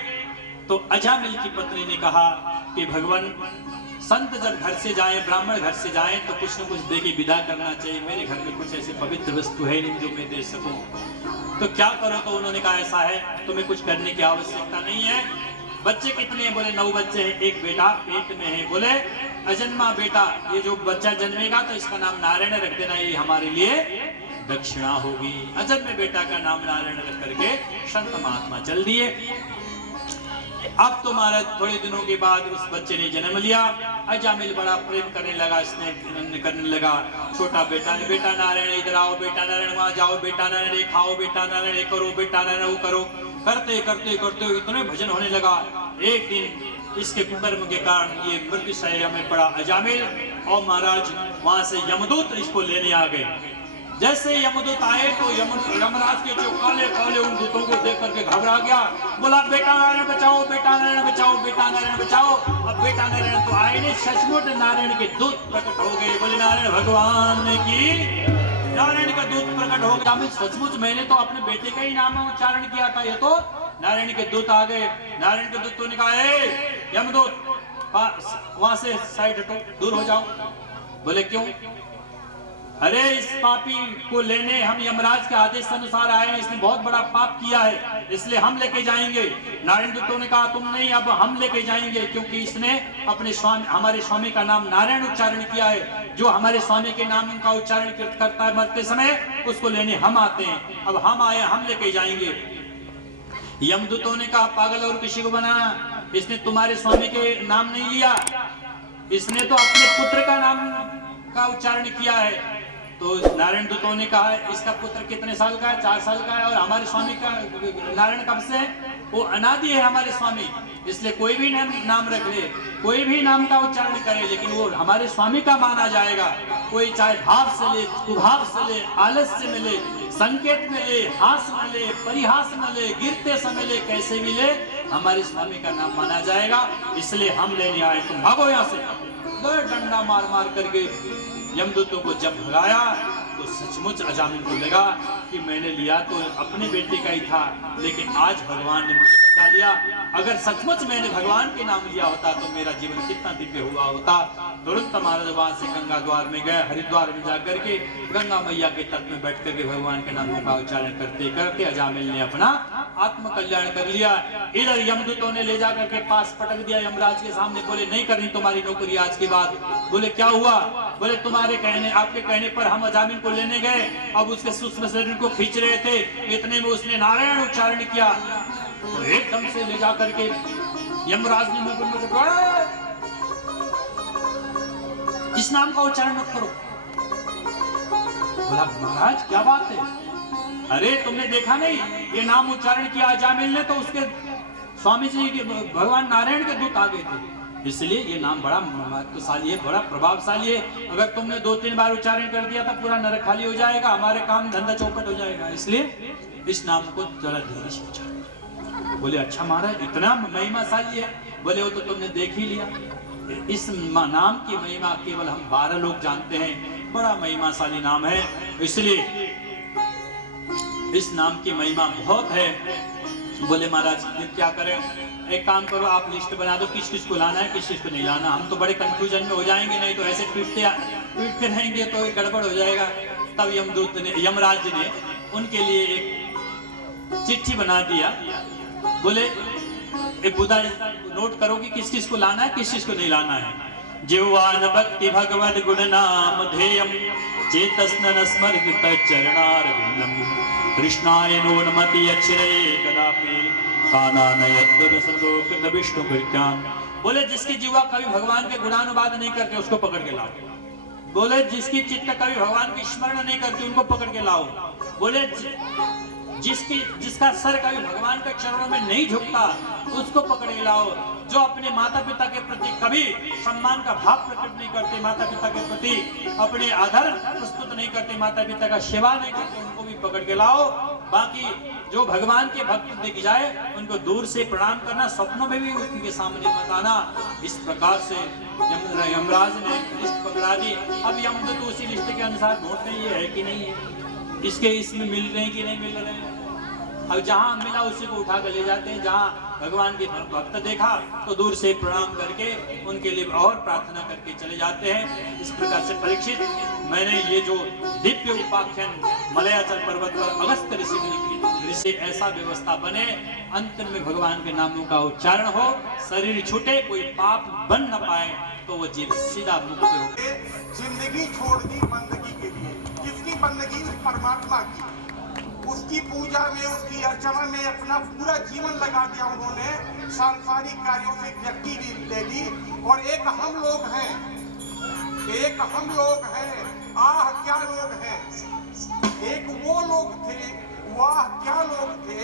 तो अजामिल की पत्नी ने कहा कि भगवान, संत जब घर से जाएं, ब्राह्मण घर से जाएं तो कुछ न कुछ दे के विदा करना चाहिए। मेरे घर में कुछ ऐसी पवित्र वस्तु है नहीं जो मैं दे सकूं, तो क्या करो? तो उन्होंने कहा, ऐसा है, तुम्हें कुछ करने की आवश्यकता नहीं है। बच्चे कितने हैं? बोले 9 बच्चे हैं, एक बेटा पेट में है। बोले अजन्मा बेटा, ये जो बच्चा जन्मेगा तो इसका नाम नारायण रख देना, ये हमारे लिए दक्षिणा होगी। अजन्मे बेटा का नाम नारायण रख करके संत महात्मा चल दिए। अब तो महाराज थोड़े दिनों के बाद उस बच्चे ने जन्म लिया। अजामिल बड़ा प्रेम करने लगा, स्नेह करने लगा। छोटा बेटा ने, बेटा नारायण इधर आओ, बेटा नारायण वहां जाओ, बेटा नारायण खाओ, बेटा नारायण करो, बेटा नारायण वो करो। करते करते करते इतने भजन होने लगा। एक दिन इसके कुकर्म के कारण ये मृत्यु शैया में पड़ा अजामिल, और महाराज वहां से यमदूत इसको लेने आ गए। जैसे यमदूत आए तो यमराज के जो काले काले उन दूतों को देख करके घबरा गया। बोला, बेटा नारायण बचाओ, बेटा नारायण बचाओ, बेटा नारायण बचाओ। अब बेटा नारायण तो आए नहीं, सचमुच नारायण के दूत प्रकट हो गए। बोले, नारायण भगवान की, नारायण का दूत प्रकट हो गया। सचमुच मैंने तो अपने बेटे का ही नाम उच्चारण किया था, ये तो नारायण के दूत आ गए। नारायण के दूत ने कहा, यमदूत वहां से साइड हटो, दूर हो जाओ। बोले, क्यों? अरे इस पापी को लेने हम यमराज के आदेश अनुसार आए हैं, इसने बहुत बड़ा पाप किया है, इसलिए हम लेके जाएंगे। नारायण दूतों ने कहा, तुम नहीं, अब हम लेके जाएंगे, क्योंकि इसने अपने स्वामी, हमारे स्वामी का नाम नारायण उच्चारण किया है। जो हमारे स्वामी के नाम का उच्चारण करता है मरते समय, उसको लेने हम आते हैं। अब हम आए, हम लेके जाएंगे। यमदूतों ने कहा, पागल और किसी को बनाना, इसने तुम्हारे स्वामी के नाम नहीं लिया, इसने तो अपने पुत्र का नाम का उच्चारण किया है। तो नारायण दूतों ने कहा, इसका पुत्र कितने साल का है? 4 साल का है। और हमारे स्वामी का नारायण कब से है? वो अनादि है हमारे स्वामी, इसलिए कोई भी नाम रख ले, कोई भी नाम का उच्चारण करे, लेकिन वो हमारे स्वामी का माना जाएगा। कोई चाहे भाव से ले, कुभाव से ले, आलस से मिले, संकेत मिले, हास मिले, परिहास मिले, गिरते समय ले, कैसे भी ले, हमारे स्वामी का नाम माना जाएगा। इसलिए हम लेने आए, तुम भागो यहाँ से। डंडा मार मार करके यमदूतों को जब भगाया तो सचमुच अजामिल को लगा कि मैंने लिया तो अपने बेटे का ही था, लेकिन आज भगवान ने मुझे बचा लिया। अगर सचमुच मैंने भगवान के नाम लिया होता तो मेरा जीवन कितना दिव्य हुआ होता। तुरंत महाराज वहां से गंगा द्वार में गए, हरिद्वार में जाकर के गंगा मैया के तट में बैठ करके भगवान के नामों का उच्चारण करते करते अजामिल ने अपना आत्म कल्याण कर लिया। इधर यमदूतों ने ले जाकर के पास पटक दिया यमराज के सामने, बोले नहीं करनी तुम्हारी नौकरी आज के बाद। बोले क्या हुआ? बोले तुम्हारे कहने, आपके कहने पर हम अजामिल को लेने गए, अब उसके सूक्ष्म शरीर को खींच रहे थे, इतने में उसने नारायण उच्चारण किया, तो एकदम से ले जाकर के यमराज ने इस नाम का उच्चारण मत करो। बोला महाराज क्या बात है? अरे तुमने देखा नहीं, ये नाम उच्चारण किया अजामिल ने तो उसके स्वामी जी के भगवान नारायण के दूत आ गए थे। इसलिए ये नाम बड़ा महत्वशाली है, बड़ा प्रभावशाली है। अगर तुमने 2-3 बार उच्चारण कर दिया तो पूरा नरक खाली हो जाएगा, हमारे काम धंधा चौपट हो जाएगा। इसलिए इस नाम को जरा धीरे से उच्चारण। बोले अच्छा महाराज इतना महिमाशाली है? बोले वो तो तुमने देख ही लिया। इस नाम की महिमा केवल हम 12 लोग जानते हैं, बड़ा महिमाशाली नाम है। इसलिए इस नाम की महिमा बहुत है। बोले महाराज क्या करें? एक काम करो, आप लिस्ट बना दो किस किस को लाना है, किस किस को नहीं लाना। हम तो बड़े कंफ्यूजन में हो जाएंगे, नहीं तो ऐसे पीटते रहेंगे तो गड़बड़ हो जाएगा। तब यमदूत ने, यमराज जी ने उनके लिए एक चिट्ठी बना दिया। बोले एक बुधा नोट करो कि किस किस को लाना है, किस किस को नहीं लाना है। जिह्वान भक्ति भगवद गुण नाम धेयम चेतस्न स्मृत चरणारविंदम कृष्णाय नोन्मति अक्षरे कदापि विष्णु कृत्यान। बोले जिसकी जीवा कभी भगवान के गुणानुवाद नहीं करते उसको पकड़ के लाओ। बोले जिसकी चित्त कभी भगवान की स्मरण नहीं करती उनको पकड़ के लाओ। बोले जिसका सर कभी भगवान के चरणों में नहीं झुकता उसको पकड़ के लाओ। जो अपने माता पिता के प्रति कभी सम्मान का भाव प्रकट नहीं करते, माता पिता के प्रति अपने आदर प्रस्तुत नहीं करते, माता पिता का सेवा नहीं करते, उनको भी पकड़ के लाओ। बाकी जो भगवान के भक्त दिख जाए उनको दूर से प्रणाम करना, स्वप्नों में भी उनके सामने मत आना। इस प्रकार से यमराज ने लिस्ट पकड़ा दी। अब यमदूत उसी लिस्ट के अनुसार ढूंढते हैं ये है कि नहीं है, इसके इसमें मिल रहे हैं कि नहीं मिल रहे हैं। अब जहां मिला उसी को उठा कर ले जाते हैं। जहां भगवान के भक्त देखा तो दूर से प्रणाम करके उनके लिए और प्रार्थना करके चले जाते हैं। इस प्रकार से परीक्षित, मैंने ये जो दिव्य उपाख्यान मलयाचल पर्वत पर अगस्त्य ऋषि ने ऋषि ऐसा व्यवस्था बने, अंत में भगवान के नामों का उच्चारण हो, शरीर छूटे, कोई पाप बन न पाए, तो वो जीव सीधा मुक्त हो। जिंदगी छोड़ दी बंदगी के लिए। किसकी बंदगी? परमात्मा की। उसकी पूजा में, उसकी अर्चना में अपना पूरा जीवन लगा दिया उन्होंने। सांसारिक कार्यों से व्यक्ति ले ली। और एक हम लोग हैं, एक हम लोग हैं, आह क्या लोग हैं। एक वो लोग थे, वाह क्या लोग थे,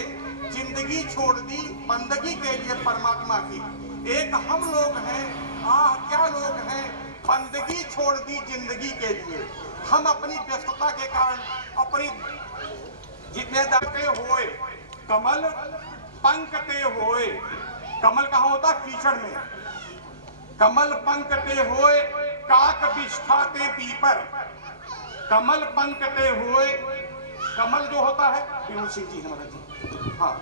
जिंदगी छोड़ दी बंदगी के लिए परमात्मा की। एक हम लोग हैं, आह क्या लोग हैं, बंदगी छोड़ दी जिंदगी के लिए। हम अपनी व्यस्तता के कारण, अपनी जितने दबे होए कमल पंकते होए। कमल कहाँ होता? कीचड़ में। कमल पंकते होए काक बिष्ठाते पीपर। कमल पंकते होए, कमल जो होता है पीनू सिंह जी हमारा जी, हाँ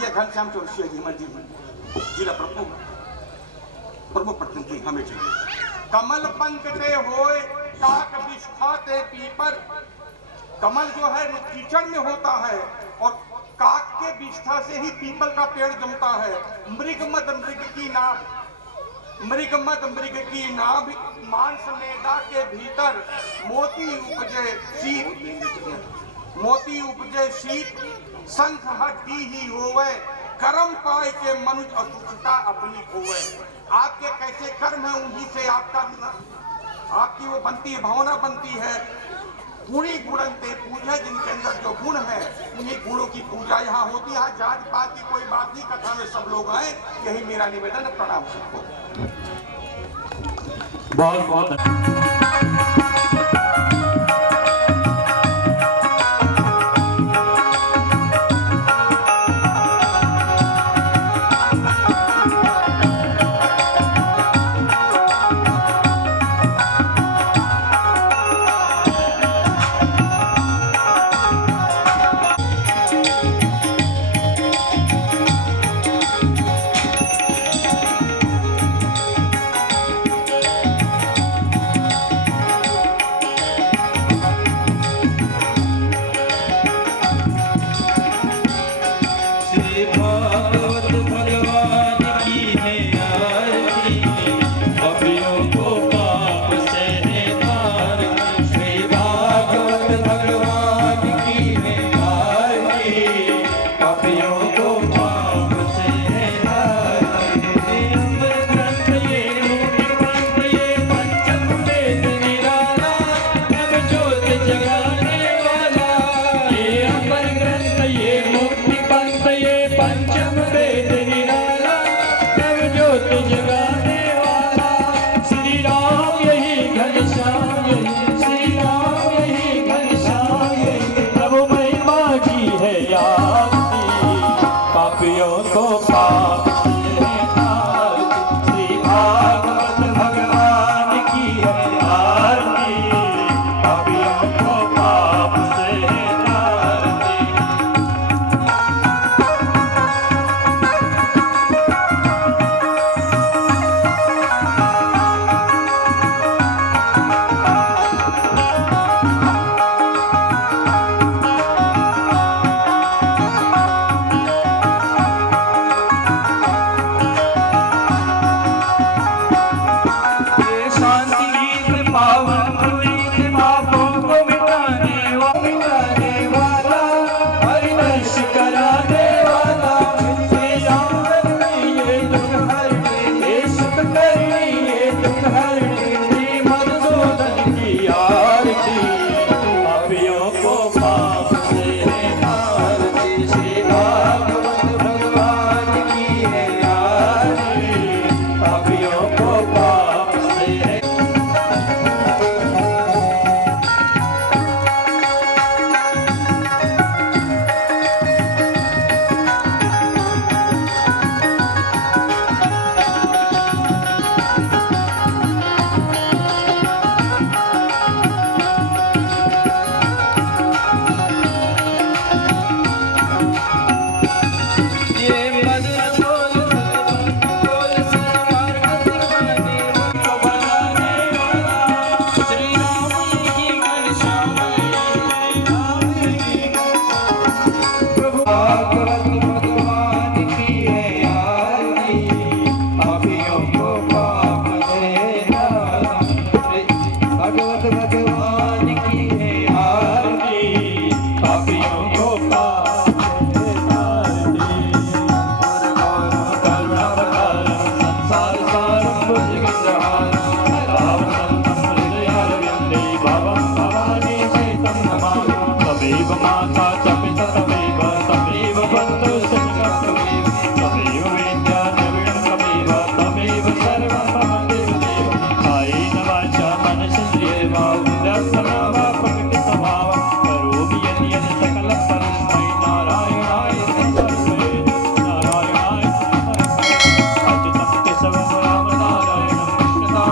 ये घनश्याम चौरसिया जी हमारे जी जिला प्रमुख प्रतिनिधि हमें जी। कमल पंकते होए काक बिष्ठाते पीपर। कमल जो है वो कीचड़ में होता है और काक के विष्ठा से ही पीपल का पेड़ जमता है। मृगमद मृग की नाभ, मृगमद मृग की नाभ, मांस मेदा के भीतर मोती उपजे शीत, मोती उपजे शीत, शंख हड्डी ही होवे, कर्म पाए के मनुष्य असुचता अपनी होवे। आपके कैसे कर्म है उन्हीं से आपकी वो बनती है, भावना बनती है। गुणी गुणंते पूजा, जिनके अंदर जो गुण है उन्हीं गुणों की पूजा यहाँ होती है। जात पात की कोई बात नहीं, कथा में सब लोग आए। यही मेरा निवेदन है। प्रणाम सबको। बहुत बहुत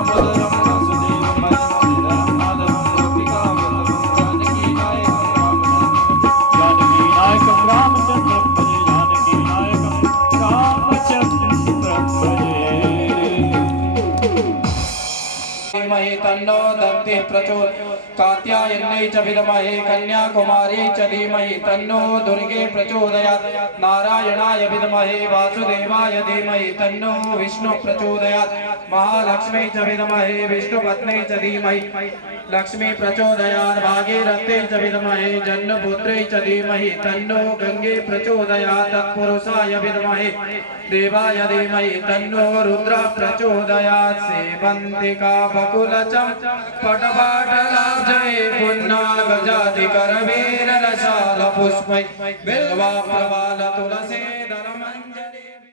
दामोदरम वासुदेवम वैष्णवम माधवम गोपिकावतम जानकी नायकम रामचंद्र भजे जानकी नायकम रामचंद्र भजे। धीमहि तन्नो दन्ति प्रचोदयात् कात्यायन्यै च विद्महे कन्याकुमार्यै च धीमहि तन्नो दुर्गे प्रचोदयात् नारायणाय विद्महे वासुदेवाय धीमहि तन्नो विष्णु प्रचोदयात् महालक्ष्मी च विद्महे विष्णुपत्न्यै च धीमहि लक्ष्मी प्रचोदयात् भागीरथ्यै च विद्महे जन्मपुत्र्यै च धीमहि तन्नो गंगे प्रचोदयात् तत्पुरुषाय विद्महे देवाय धीमहि तन्नो रुद्र प्रचोदयात् सेवन्तिका बकुलचं पटपाटलाब्जये पुन्नागजाति करवीरलशाल पुष्पै बिल्वा प्रवाल तुलसीदल